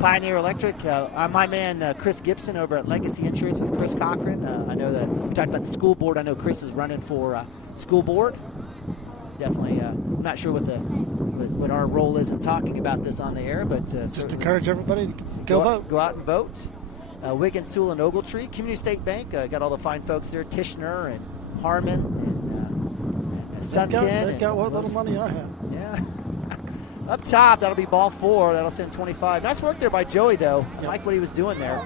Pioneer Electric. I'm my man Chris Gibson over at Legacy Insurance with Chris Cochran. I know that we talked about the school board. I know Chris is running for school board. Definitely, I'm not sure what our role is in talking about this on the air, but just encourage everybody to go vote. Go out and vote. Wiggin, Sewell, and Ogletree. Community State Bank, got all the fine folks there. Tishner and Harmon and Sunken. They got what little money I have. Yeah. Up top, that'll be ball 4. That'll send 25. Nice work there by Joey, though. I like what he was doing there.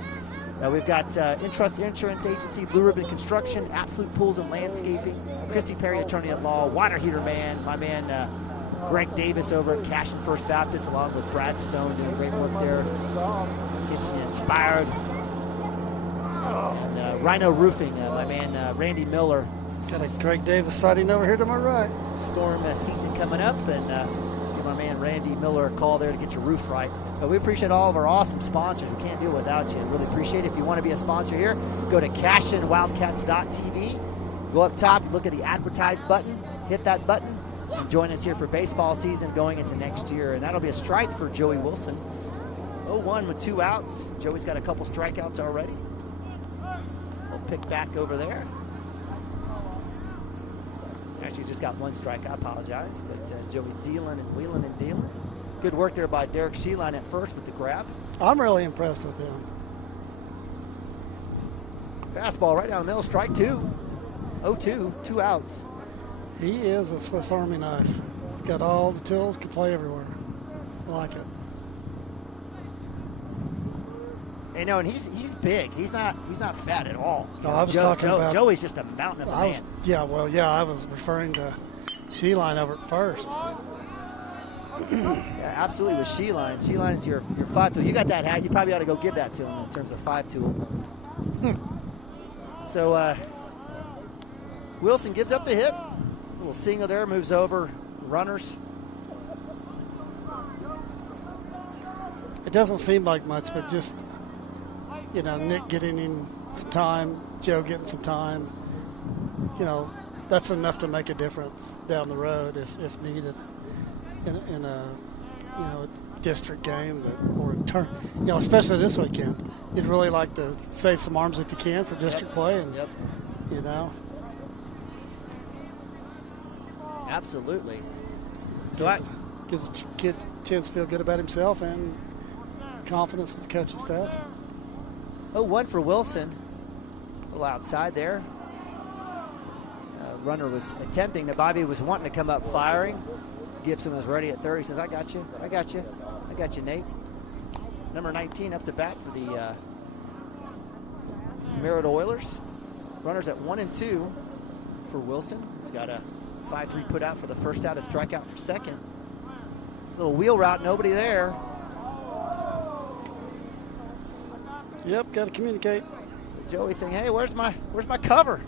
We've got Entrust Insurance Agency, Blue Ribbon Construction, Absolute Pools and Landscaping, Christy Perry, Attorney at Law, Water Heater Man, my man Greg Davis over at Cashion First Baptist, along with Brad Stone doing great work there. Kitchen Inspired. And Rhino Roofing, my man Randy Miller. Got a Greg Davis sighting over here to my right. Storm season coming up, and give my man Randy Miller a call there to get your roof right. But we appreciate all of our awesome sponsors. We can't do it without you. Really appreciate it. If you want to be a sponsor here, go to CashionWildcats.tv. Go up top, look at the advertise button, hit that button, and join us here for baseball season going into next year. And that'll be a strike for Joey Wilson. 0-1 with 2 outs. Joey's got a couple strikeouts already. We'll pick back over there. Actually, just got 1 strike. I apologize. But Joey dealing and wheeling and dealing. Good work there by Derek Sheeline at first with the grab. I'm really impressed with him. Fastball right down the middle, strike 2. 0-2, 2 outs. He is a Swiss Army knife. He's got all the tools, can play everywhere. I like it. Hey, no, and he's big. He's not fat at all. No, I was talking about Joey's just a mountain of a man. I was referring to Sheeline over at first. Yeah, absolutely with Sheeline. Sheeline is your 5 tool. You got that hat. You probably ought to go give that to him in terms of 5 tool. So Wilson gives up the hit. Little single there, moves over runners. It doesn't seem like much, but just, Nick getting in some time, Joe getting some time, that's enough to make a difference down the road if needed in a district game or a turn, especially this weekend. You'd really like to save some arms if you can for district play, and Absolutely. So gives a kid a chance to feel good about himself and confidence with the coaching staff. 0-1 for Wilson. A little outside there. Runner was attempting. Bobby was wanting to come up firing. Gibson was ready at third. He says, I got you, Nate. Number 19 up to bat for the Merritt Oilers. Runners at 1 and 2 for Wilson. He's got a 5-3 put out for the first out, a strikeout for second. Little wheel route, nobody there. Yep, got to communicate. So Joey's saying, hey, where's my cover?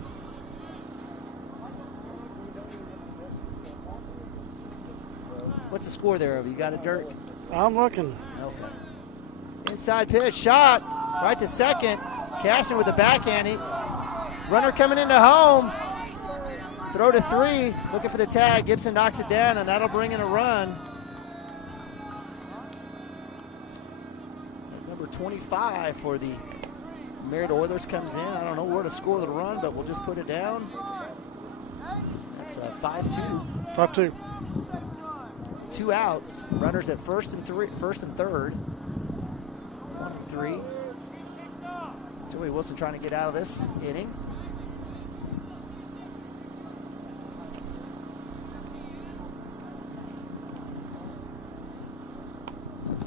What's the score there? You got it, Dirk? I'm looking. Okay. Inside pitch, shot, right to second. Cashion with the backhand. Runner coming into home. Throw to 3, looking for the tag. Gibson knocks it down, and that'll bring in a run. That's number 25 for the Merritt Oilers comes in. I don't know where to score the run, but we'll just put it down. That's 5-2. 5-2. 2 outs. Runners at first and third. 1 and 3. Joey Wilson trying to get out of this inning.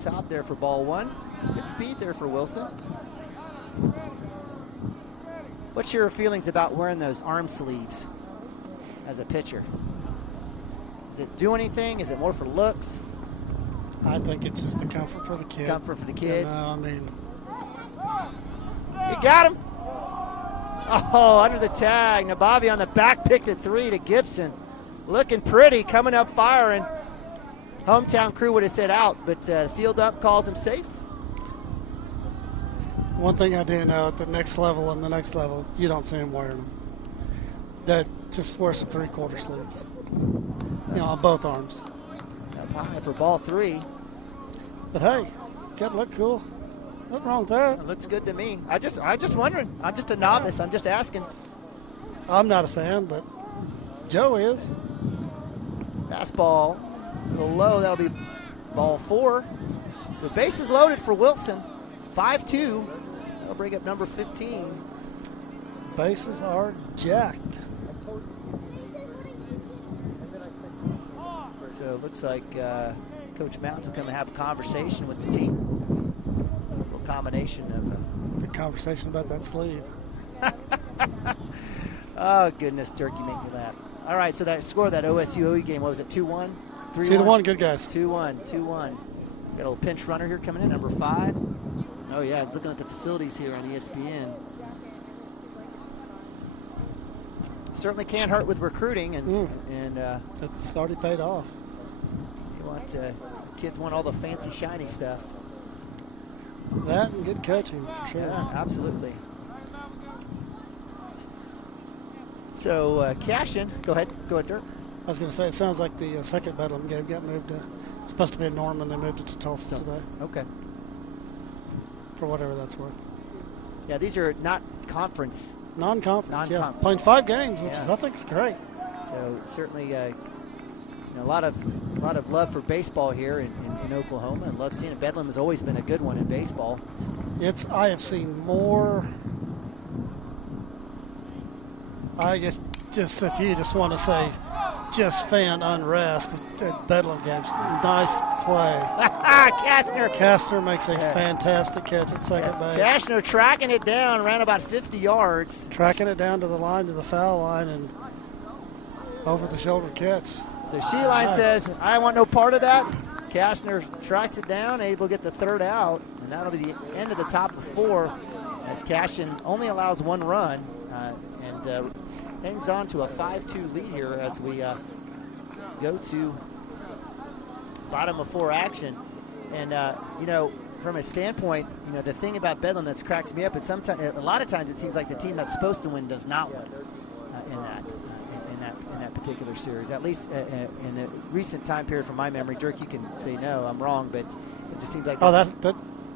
Top there for ball 1. Good speed there for Wilson. What's your feelings about wearing those arm sleeves as a pitcher? Does it do anything? Is it more for looks? I think it's just the comfort for the kid. Comfort for the kid. You got him. Oh, under the tag. Nabavi on the back picked at 3 to Gibson. Looking pretty, coming up firing. Hometown crew would have said out, but the field up calls him safe. One thing I do know, at the next level and the next level, you don't see them wearing them. That just wear some 3/4 sleeves, on both arms. Up high for ball 3. But hey, got to look cool. Nothing wrong with that. It looks good to me. I'm just wondering. I'm just a novice. I'm just asking. I'm not a fan, but Joe is. Fastball, a little low. That'll be ball 4. So bases loaded for Wilson. 5-2. That'll bring up number 15. Bases are jacked. So it looks like Coach Mounts will come and have a conversation with the team. It's a little combination of Big conversation about that sleeve. Oh, goodness, Dirk, you make me laugh. All right, so that score of that OSU game, what was it, 2-1? 2-1, good guys. 2-1. Got a little pinch runner here coming in, number 5. Oh, yeah, looking at the facilities here on ESPN. Certainly can't hurt with recruiting, and it's already paid off. You want kids want all the fancy, shiny stuff. That and good coaching, for sure. Yeah, absolutely. So, Cashion, go ahead, Dirk. I was going to say, it sounds like the second Bedlam game got moved to, it's supposed to be in Norman, they moved it to Tulsa today. Okay. For whatever that's worth. Yeah, these are not conference. Non-conference, yeah. Playing 5 games, which Yeah. I think is great. So certainly, a lot of love for baseball here in Oklahoma, and love seeing it. Bedlam has always been a good one in baseball. I have seen more. I guess just if you just want to say, just fan unrest, but at Bedlam games, nice play. Kastner makes a fantastic catch at second base. Kastner tracking it down, ran about 50 yards. Tracking it down to the line, to the foul line, and over the shoulder catch. So Sheline says, I want no part of that. Kastner tracks it down, able to get the 3rd out, and that'll be the end of the top of 4, as Cashion only allows 1 run and hangs on to a 5-2 lead here as we go to bottom of 4 action. And from a standpoint, the thing about Bedlam that cracks me up is sometimes, a lot of times, it seems like the team that's supposed to win does not win in that particular series. At least in the recent time period, from my memory. Dirk, you can say no, I'm wrong, but it just seems like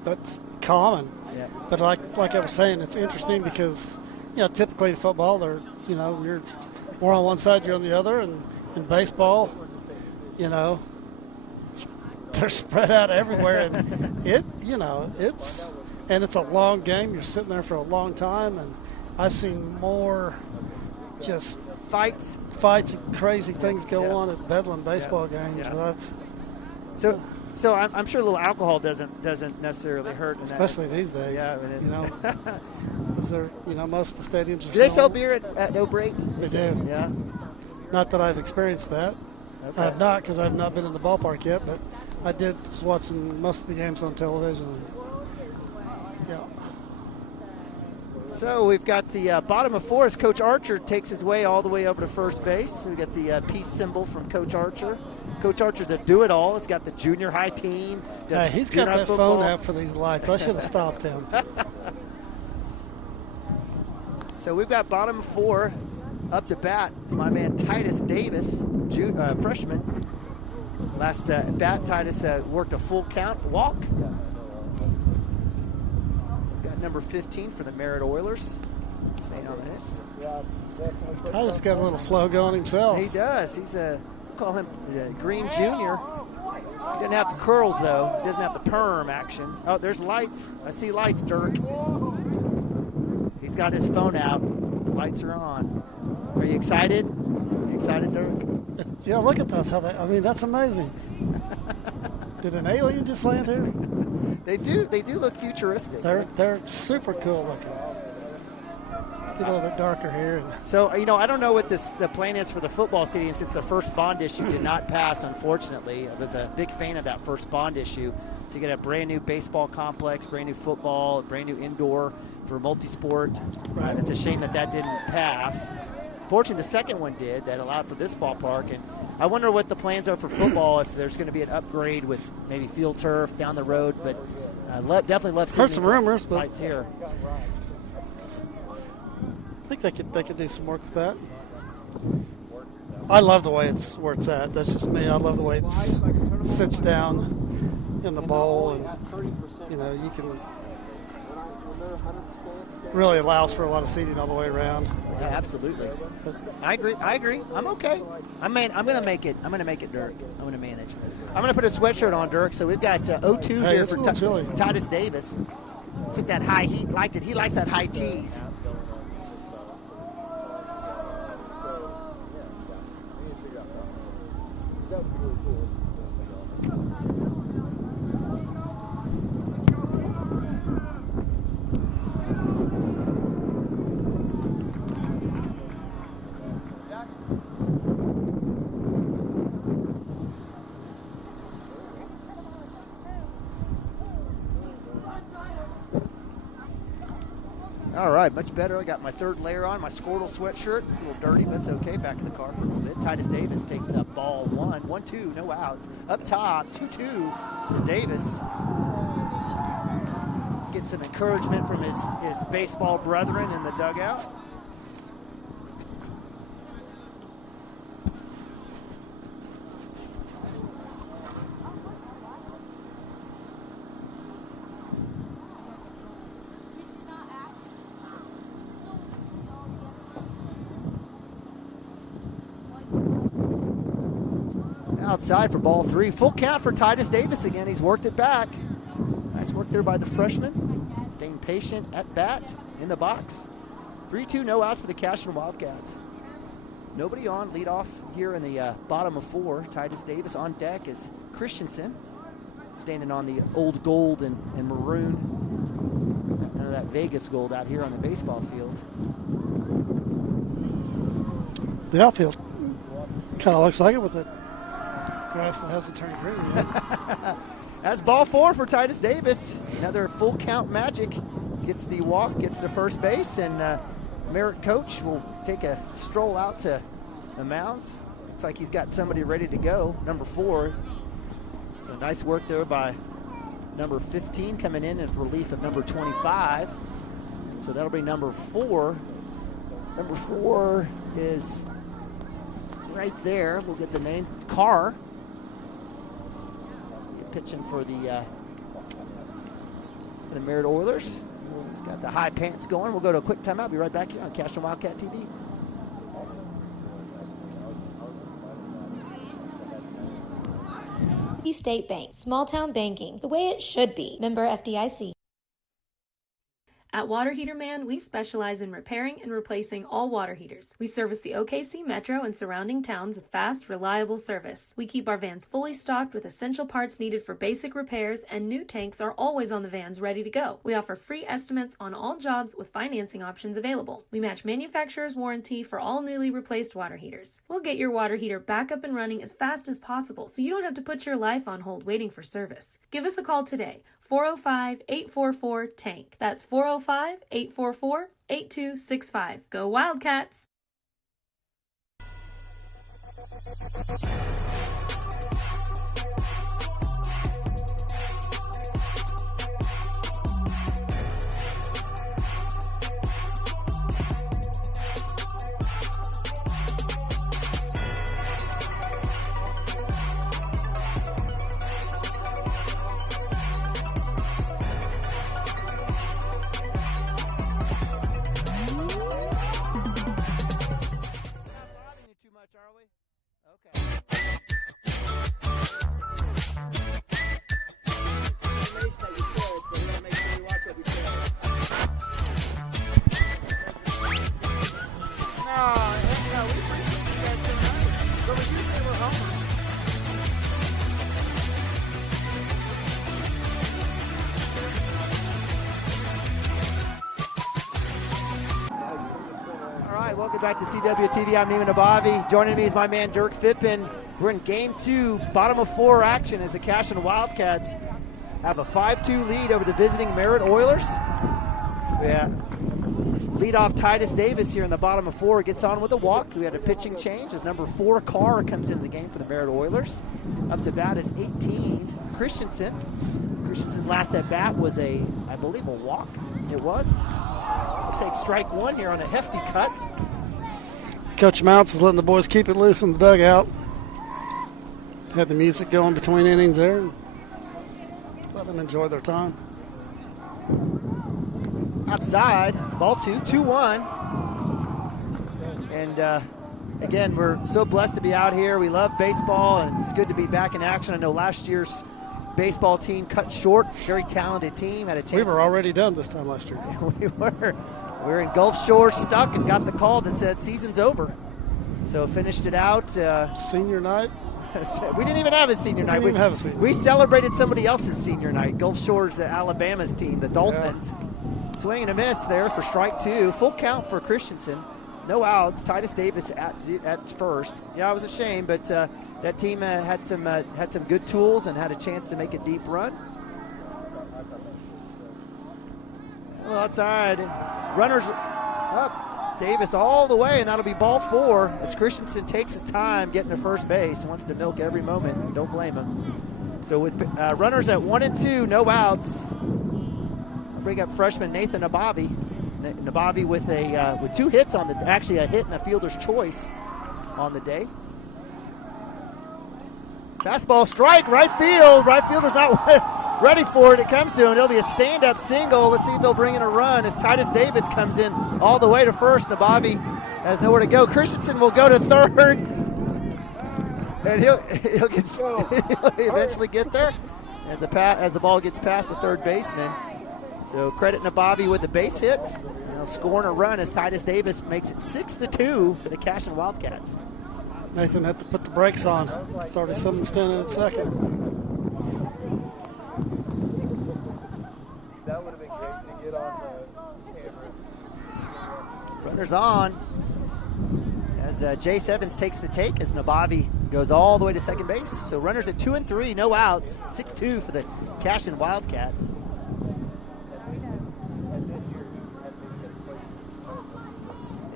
that's common. Yeah. But like I was saying, it's interesting because typically in football, we're on one side, you're on the other, and in baseball, they're spread out everywhere, and it's a long game. You're sitting there for a long time, and I've seen more just fights and crazy things go on at Bedlam baseball games that I've. So I'm sure a little alcohol doesn't necessarily hurt, especially these days. Yeah, most of the stadiums are. Do they sell beer at No Break? They do. Yeah. Not that I've experienced that. Okay. I have not, because I've not been in the ballpark yet, but I was watching most of the games on television. Yeah. So we've got the bottom of 4 as Coach Archer takes his way all the way over to first base. We got the peace symbol from Coach Archer. Coach Archer's a do-it-all. He's got the junior high team. He's got that phone app for these lights. I should have stopped him. So we've got bottom of 4 up to bat. It's my man Titus Davis, freshman. Last at bat, Titus worked a full count walk. Got number 15 for the Merritt Oilers. Staying on the hits. Titus got a little flow going himself. He does. He's call him Green Junior. He doesn't have the curls though. He doesn't have the perm action. Oh, there's lights. I see lights, Dirk. He's got his phone out. Lights are on. Are you excited? You excited, Dirk? Yeah, look at this. That's amazing. Did an alien just land here? They do look futuristic. They're super cool looking. Get a little bit darker here. So, I don't know what the plan is for the football stadium since the first bond issue did not pass, unfortunately. I was a big fan of that first bond issue to get a brand new baseball complex, brand new football, brand new indoor for multi-sport. Right. It's a shame that didn't pass. Fortunately, the second one did. That allowed for this ballpark. And I wonder what the plans are for football, if there's going to be an upgrade with maybe field turf down the road. But definitely love seeing heard some rumors, but lights here. I think they could do some work with that. I love the way where it's at. That's just me. I love the way it sits down in the bowl, and you can really allows for a lot of seating all the way around. Yeah, absolutely. I agree. I'm okay. I'm gonna make it. I'm gonna make it, Dirk. I'm gonna manage. I'm gonna put a sweatshirt on, Dirk. So we've got 0-2 here for Titus Davis. Took that high heat, liked it. He likes that high cheese. All right, much better. I got my third layer on, my Squirtle sweatshirt. It's a little dirty, but it's okay. Back in the car for a little bit. Titus Davis takes up ball 1, 1-2, no outs. Up top, 2-2 for Davis. Let's get some encouragement from his baseball brethren in the dugout. Outside for ball 3. Full count for Titus Davis again. He's worked it back. Nice work there by the freshman. Staying patient at bat in the box. 3-2, no outs for the Cashion Wildcats. Nobody on. Lead off here in the bottom of 4. Titus Davis on deck is Christensen. Standing on the old gold and maroon. None of that Vegas gold out here on the baseball field. The outfield kind of looks like it with it. Grass that hasn't turned green yet. That's ball 4 for Titus Davis. Another full count magic. Gets the walk, gets to first base, and Merritt coach will take a stroll out to the mounds. Looks like he's got somebody ready to go, number 4. So nice work there by number 15 coming in relief of number 25. So that'll be number 4. Number 4 is right there. We'll get the name, Carr. Pitching for the Merritt Oilers. He's got the high pants going. We'll go to a quick timeout. Be right back here on Cashion Wildcat TV. State Bank, small town banking, the way it should be. Member FDIC. At Water Heater Man, we specialize in repairing and replacing all water heaters. We service the OKC Metro and surrounding towns with fast, reliable service. We keep our vans fully stocked with essential parts needed for basic repairs, and new tanks are always on the vans ready to go. We offer free estimates on all jobs with financing options available. We match manufacturer's warranty for all newly replaced water heaters. We'll get your water heater back up and running as fast as possible so you don't have to put your life on hold waiting for service. Give us a call today. 405-844-TANK. That's 405-844-8265. Go Wildcats! Welcome back to CWTV. I'm Neiman Abavi. Joining me is my man Dirk Phippen. We're in Game 2, bottom of 4 action as the Cashion Wildcats have a 5-2 lead over the visiting Merritt Oilers. Yeah. Lead off Titus Davis here in the bottom of 4. Gets on with a walk. We had a pitching change as number 4 Carr comes into the game for the Merritt Oilers. Up to bat is 18 Christensen. Christensen's last at bat was I believe, a walk. It was. We'll take strike one here on a hefty cut. Coach Mounts is letting the boys keep it loose in the dugout. Had the music going between innings there. Let them enjoy their time. Outside, ball 2-1. And again, we're so blessed to be out here. We love baseball, and it's good to be back in action. I know last year's baseball team cut short. Very talented team. Had a chance. We were already done this time last year. We were in Gulf Shore, stuck, and got the call that said season's over. So finished it out. Senior night? We didn't even have a senior night. We celebrated somebody else's senior night. Gulf Shore's Alabama's team, the Dolphins. Yeah. Swing and a miss there for strike two. Full count for Christensen. No outs. Titus Davis at first. Yeah, it was a shame, but that team had some good tools and had a chance to make a deep run. Well, outside. Runners up. Davis all the way, and that'll be ball 4 as Christensen takes his time getting to first base. Wants to milk every moment. Don't blame him. So with runners at 1 and 2, no outs. I'll bring up freshman Nathan Nabavi. Nabavi with with 2 hits on actually a hit and a fielder's choice on the day. Fastball strike, right field. Right fielder's not ready for it. It comes to him. It'll be a stand-up single. Let's see if they'll bring in a run as Titus Davis comes in all the way to first. Nabavi has nowhere to go. Christensen will go to third, and he'll eventually get there as the ball gets past the third baseman. So credit Nabavi with the base hit. And he'll score a run as Titus Davis makes it 6-2 for the Cashion Wildcats. Nathan had to put the brakes on. It's already 7 standing at second. That would have been great to get on the camera. Runners on as Jay Evans takes the take as Nabavi goes all the way to second base. So runners at 2 and 3, no outs, 6-2 for the Cashion Wildcats.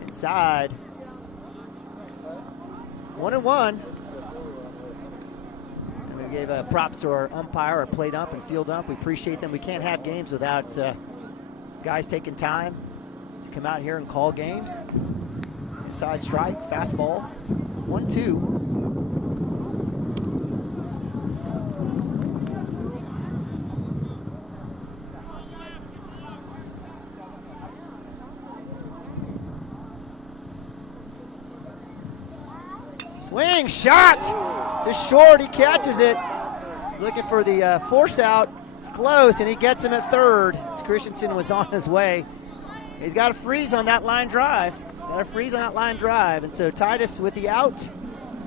Inside. 1-1. And we gave props to our umpire, our plate ump and field ump. We appreciate them. We can't have games without guys taking time to come out here and call games. Inside strike, fastball, 1-2. Swing, shot, just short, he catches it. Looking for the force out, it's close, and he gets him at third. As Christensen was on his way. He's got a freeze on that line drive. And so Titus with the out,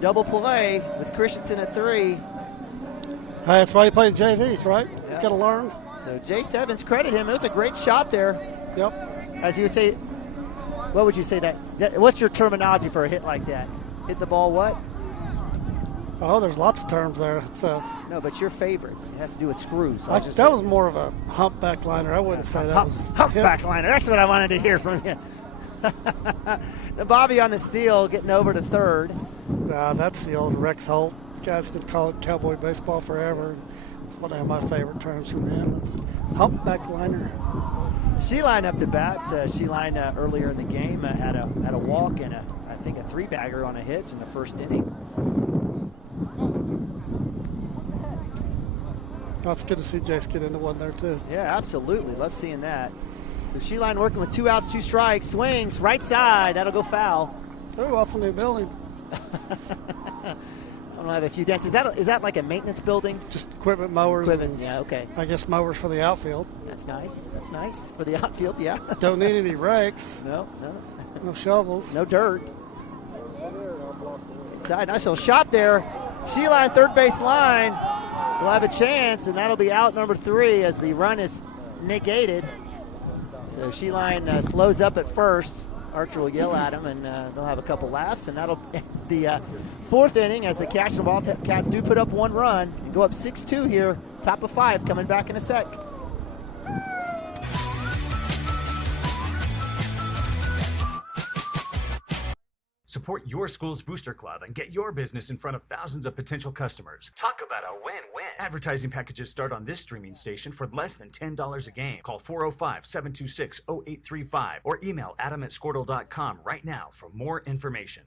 double play with Christensen at 3. Hey, that's why you play JVs, right? Yep. You got to learn. So Jay Evans, credit him. It was a great shot there. Yep. As you would say, what would you say that what's your terminology for a hit like that? Hit the ball what? Oh, there's lots of terms there. It's no, but your favorite. It has to do with screws. So that was more of a humpback liner. I wouldn't say that was humpback liner. That's what I wanted to hear from you. Bobby on the steal, getting over to third. That's the old Rex Holt. Guy's been calling cowboy baseball forever. It's one of my favorite terms from him. It's a humpback liner. She lined up to bat. She lined earlier in the game. Had a walk and I think a 3-bagger on a hit in the first inning. Oh, it's good to see Jace get into one there too. Yeah, absolutely. Love seeing that. So Sheline working with 2 outs, 2 strikes. Swings right side. That'll go foul. Oh, off the new building. I'll have a few dents. Is that like a maintenance building? Just equipment, mowers. Equipment, yeah, okay. I guess mowers for the outfield. That's nice. That's nice for the outfield, yeah. Don't need any rakes. No. No shovels. No dirt. Inside, nice little shot there. Sheline, third base line. Will have a chance, and that'll be out number 3 as the run is negated. So Sheline slows up at first. Archer will yell at him, and they'll have a couple laughs, and that'll end the 4th inning as the Cashion Wildcats do put up 1 run and go up 6-2 here. Top of 5 coming back in a sec. Support your school's booster club and get your business in front of thousands of potential customers. Talk about a win-win. Advertising packages start on this streaming station for less than $10 a game. Call 405-726-0835 or email adam@squirtle.com right now for more information.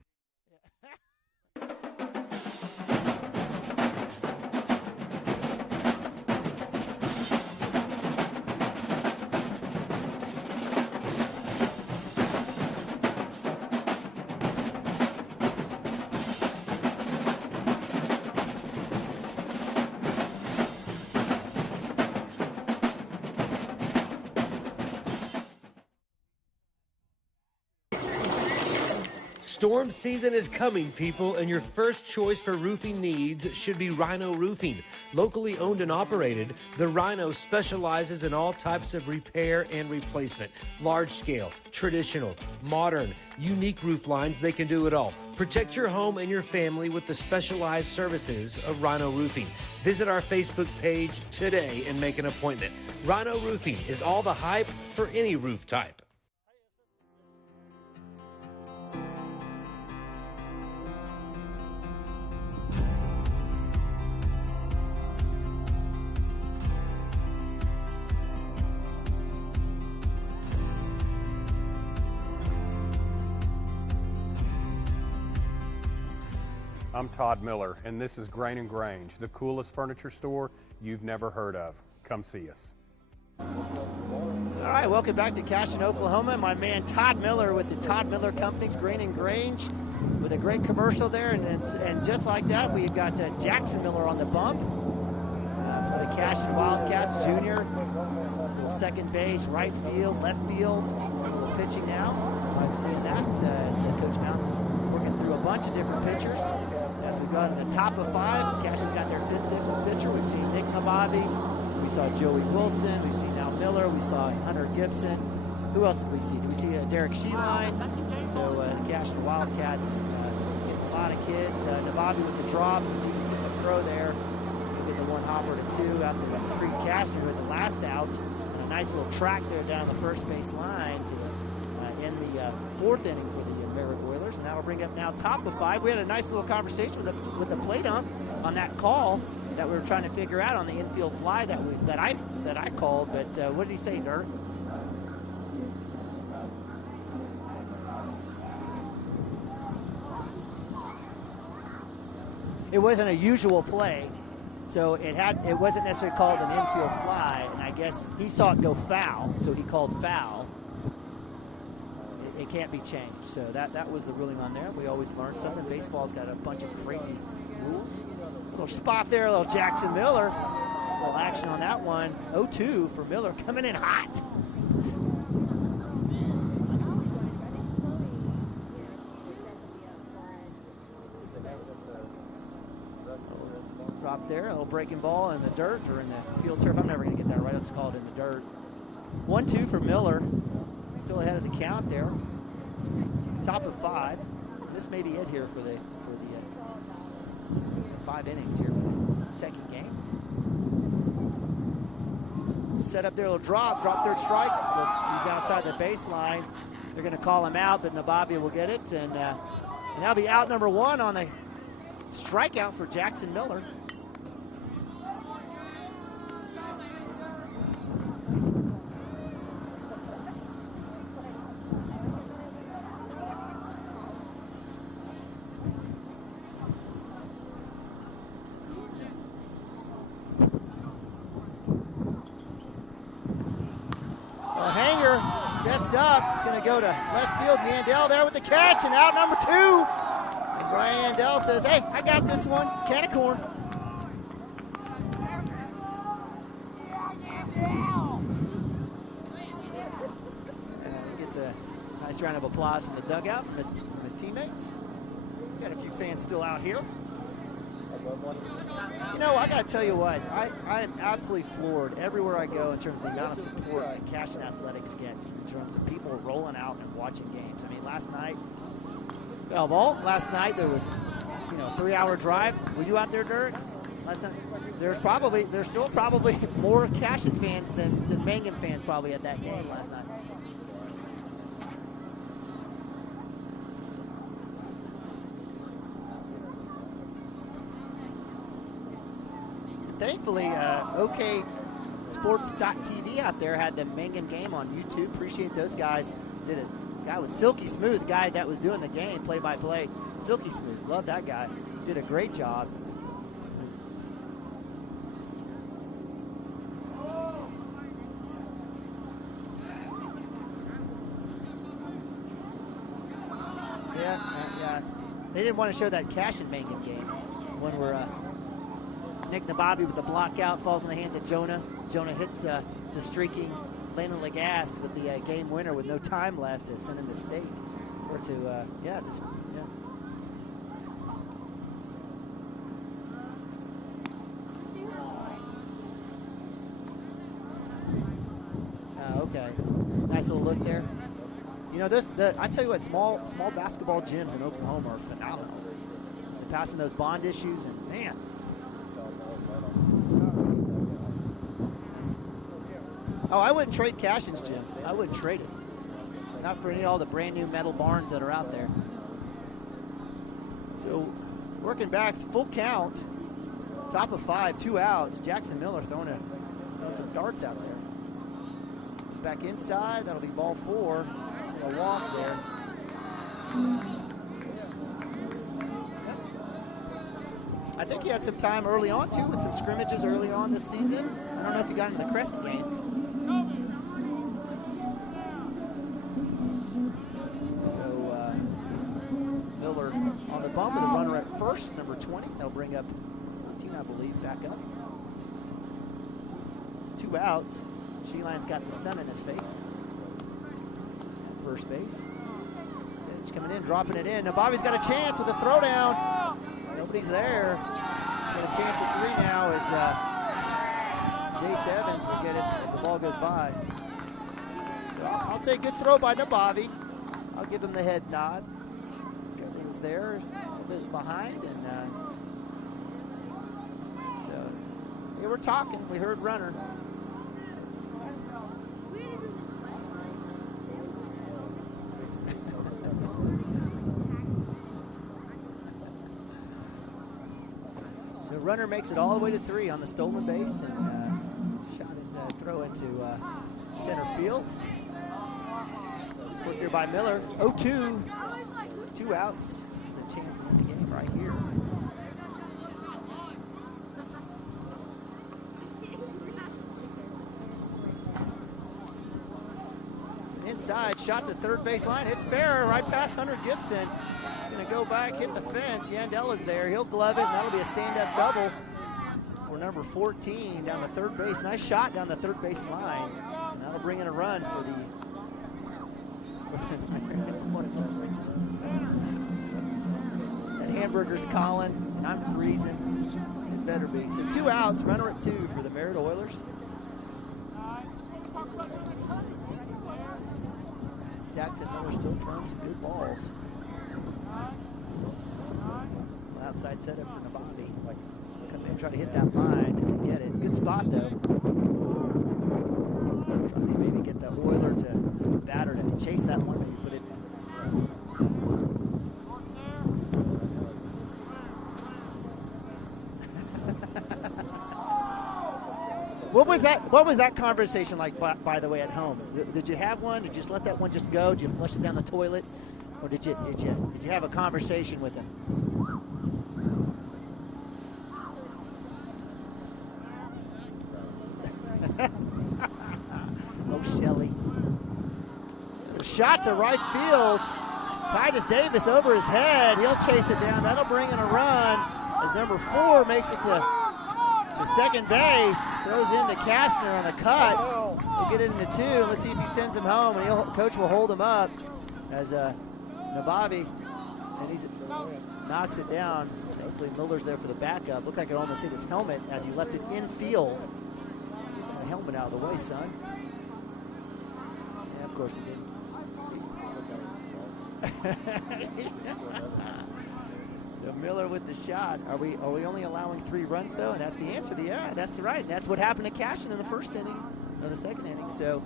Storm season is coming, people, and your first choice for roofing needs should be Rhino Roofing. Locally owned and operated, the Rhino specializes in all types of repair and replacement. Large scale, traditional, modern, unique roof lines, they can do it all. Protect your home and your family with the specialized services of Rhino Roofing. Visit our Facebook page today and make an appointment. Rhino Roofing is all the hype for any roof type. I'm Todd Miller, and this is Grain and Grange, the coolest furniture store you've never heard of. Come see us. All right, welcome back to Cashion, Oklahoma. My man Todd Miller with the Todd Miller Company's Grain and Grange with a great commercial there. And just like that, we've got Jackson Miller on the bump for the Cashion Wildcats, junior. Little second base, right field, left field. Little pitching now. I'm seeing that as Coach Mounts is working through a bunch of different pitchers. As we've got in the top of five, Cashion's got their fifth different pitcher. We've seen Nick Nabavi. We saw Joey Wilson. We've seen Al Miller. We saw Hunter Gibson. Who else did we see? Did we see Derek Sheeline? So the Cashion Wildcats getting a lot of kids. Nabavi with the drop. We see he's getting a throw there. We get the one hopper to two out to the Creek Cashner with the last out. And a nice little track there down the first base line to end the fourth inning for the Merritt Oilers. And that will bring up now top of five. We had a nice little conversation with the plate ump on that call that we were trying to figure out on the infield fly that I called. But what did he say, Dirk? It wasn't a usual play, so it wasn't necessarily called an infield fly. And I guess he saw it go foul, so he called foul. It can't be changed. So that was the ruling on there. We always learn something. Baseball's got a bunch of crazy rules. Little spot there, little Jackson Miller. A little action on that one. 0-2 for Miller, coming in hot. Drop there, a little breaking ball in the dirt or in the field turf. I'm never going to get that right. Let's call it in the dirt. 1-2 for Miller. Still ahead of the count there. Top of five. This may be it here for the 5 innings here for the second game. Set up there, a little drop third strike. He's outside the baseline. They're going to call him out, but Nababi will get it, and that'll be out number one on the strikeout for Jackson Miller. Up. It's going to go to left field. Yandel there with the catch, and out number 2. And Brian Yandel says, hey, I got this one. Can of corn. And he gets a nice round of applause from the dugout from his teammates. Got a few fans still out here. You know, I got to tell you what, I am absolutely floored everywhere I go in terms of the amount of support that Cashion Athletics gets in terms of people rolling out and watching games. I mean, last night there was, a 3-hour drive. Were you out there, Dirk? Last night? There's still probably more Cashion fans than Mangum fans probably at that game last night. thankfully, OK Sports.tv out there had the Mangum game on YouTube. Appreciate those guys. Guy was silky smooth. The guy that was doing the game, play-by-play, silky smooth. Love that guy. Did a great job. Yeah. They didn't want to show that Cashion Mangum game when we're Nick Nababi with the block out, falls in the hands of Jonah. Jonah hits the streaking Landon Lagasse with the game winner with no time left to send him to state. Or to, okay. Nice little look there. You know, I tell you what, small basketball gyms in Oklahoma are phenomenal. They're passing those bond issues, and man. Oh, I wouldn't trade Cashion's gym. I wouldn't trade it. Not for any of all the brand new metal barns that are out there. So, working back, full count, top of 5, 2 outs. Jackson Miller throwing some darts out there. He's back inside. That'll be ball 4. A walk there. I think he had some time early on, too, with some scrimmages early on this season. I don't know if he got into the Crescent game. So, Miller on the bump with a runner at first, number 20. That'll bring up 14, I believe, back up. 2 outs. Sheelan's got the sun in his face. First base. Pitch coming in, dropping it in. Now Bobby's got a chance with a throwdown. Nobody's there. Got a chance at 3 now as Jace Evans will get it as the ball goes by. So I'll say good throw by Nabavi. I'll give him the head nod. Everyone's there, a little bit behind, and so they were talking. We heard runner. Runner makes it all the way to 3 on the stolen base and shot and throw into center field. It's worked there by Miller. 0-2. 2 outs. There's a chance to win the game right here. Inside, shot to third base line. It's fair, right past Hunter Gibson. Going to go back, hit the fence. Yandel is there. He'll glove it, and that'll be a stand-up double for number 14 down the third base. Nice shot down the third base line. And that'll bring in a run for the that hamburger's calling, and I'm freezing. It better be. So 2 outs, runner at 2 for the Merritt Oilers. Jackson Miller still throwing some good balls. Outside setup for Nabavi. Come in, try to hit that line. Doesn't get it. Good spot though. Trying to maybe get the Oiler to batter to chase that one. Maybe put it. What was that conversation like? By the way, at home, did you have one? Did you just let that one just go? Did you flush it down the toilet, or did you have a conversation with him? Oh, Shelley. Shot to right field. Titus Davis over his head. He'll chase it down. That'll bring in a run as number 4 makes it to second base. Throws into Kastner on the cut. We'll get it into 2. Let's see if he sends him home, and coach will hold him up as Nabavi, and he knocks it down. Hopefully Miller's there for the backup. Looked like it almost hit his helmet as he left it infield. Get that helmet out of the way, son. Yeah, of course he did. So Miller with the shot. Are we only allowing 3 runs though? And that's the answer. Yeah, that's right. That's what happened to Cashion in the first inning, or the second inning. So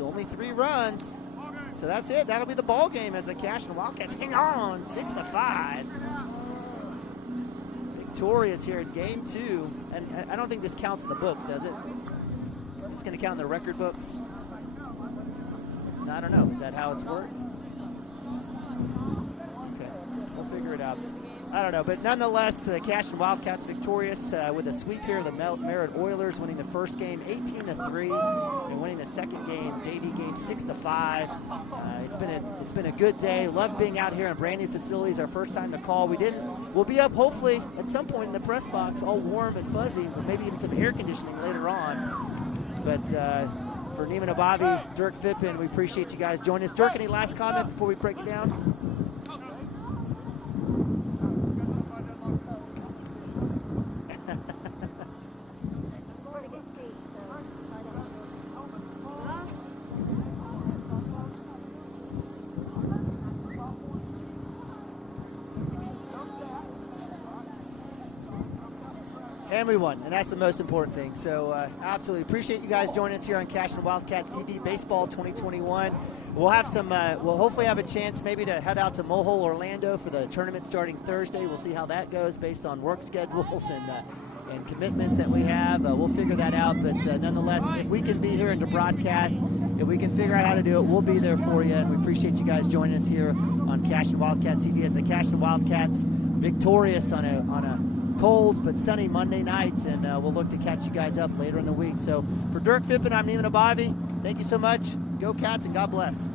only 3 runs. So that's it. That'll be the ball game as the Cashion Wildcats hang on 6-5. Big victorious here in game 2. And I don't think this counts in the books, does it? Is this going to count in the record books? No, I don't know. Is that how it's worked? Okay, we'll figure it out. I don't know, but nonetheless, the Cashion Wildcats victorious with a sweep here. The Merritt Oilers winning the first game 18-3 and winning the second game, JV game 6-5. It's been a good day. Love being out here in brand new facilities. Our first time to call. We'll be up hopefully at some point in the press box, all warm and fuzzy, with maybe even some air conditioning later on. But for Neiman Abavi, Dirk Phippen, we appreciate you guys joining us. Dirk, any last comments before we break it down? And we won, and that's the most important thing. So absolutely appreciate you guys joining us here on Cashion Wildcats TV Baseball 2021. We'll have some. We'll hopefully have a chance maybe to head out to Mohole, Orlando for the tournament starting Thursday. We'll see how that goes based on work schedules and commitments that we have. We'll figure that out. But nonetheless, if we can be here and to broadcast, if we can figure out how to do it, we'll be there for you. And we appreciate you guys joining us here on Cashion Wildcats TV as the Cashion Wildcats victorious on a cold but sunny Monday night, and we'll look to catch you guys up later in the week. So for Dirk Phippen, I'm Neiman Abavi. Thank you so much. Go Cats, and God bless.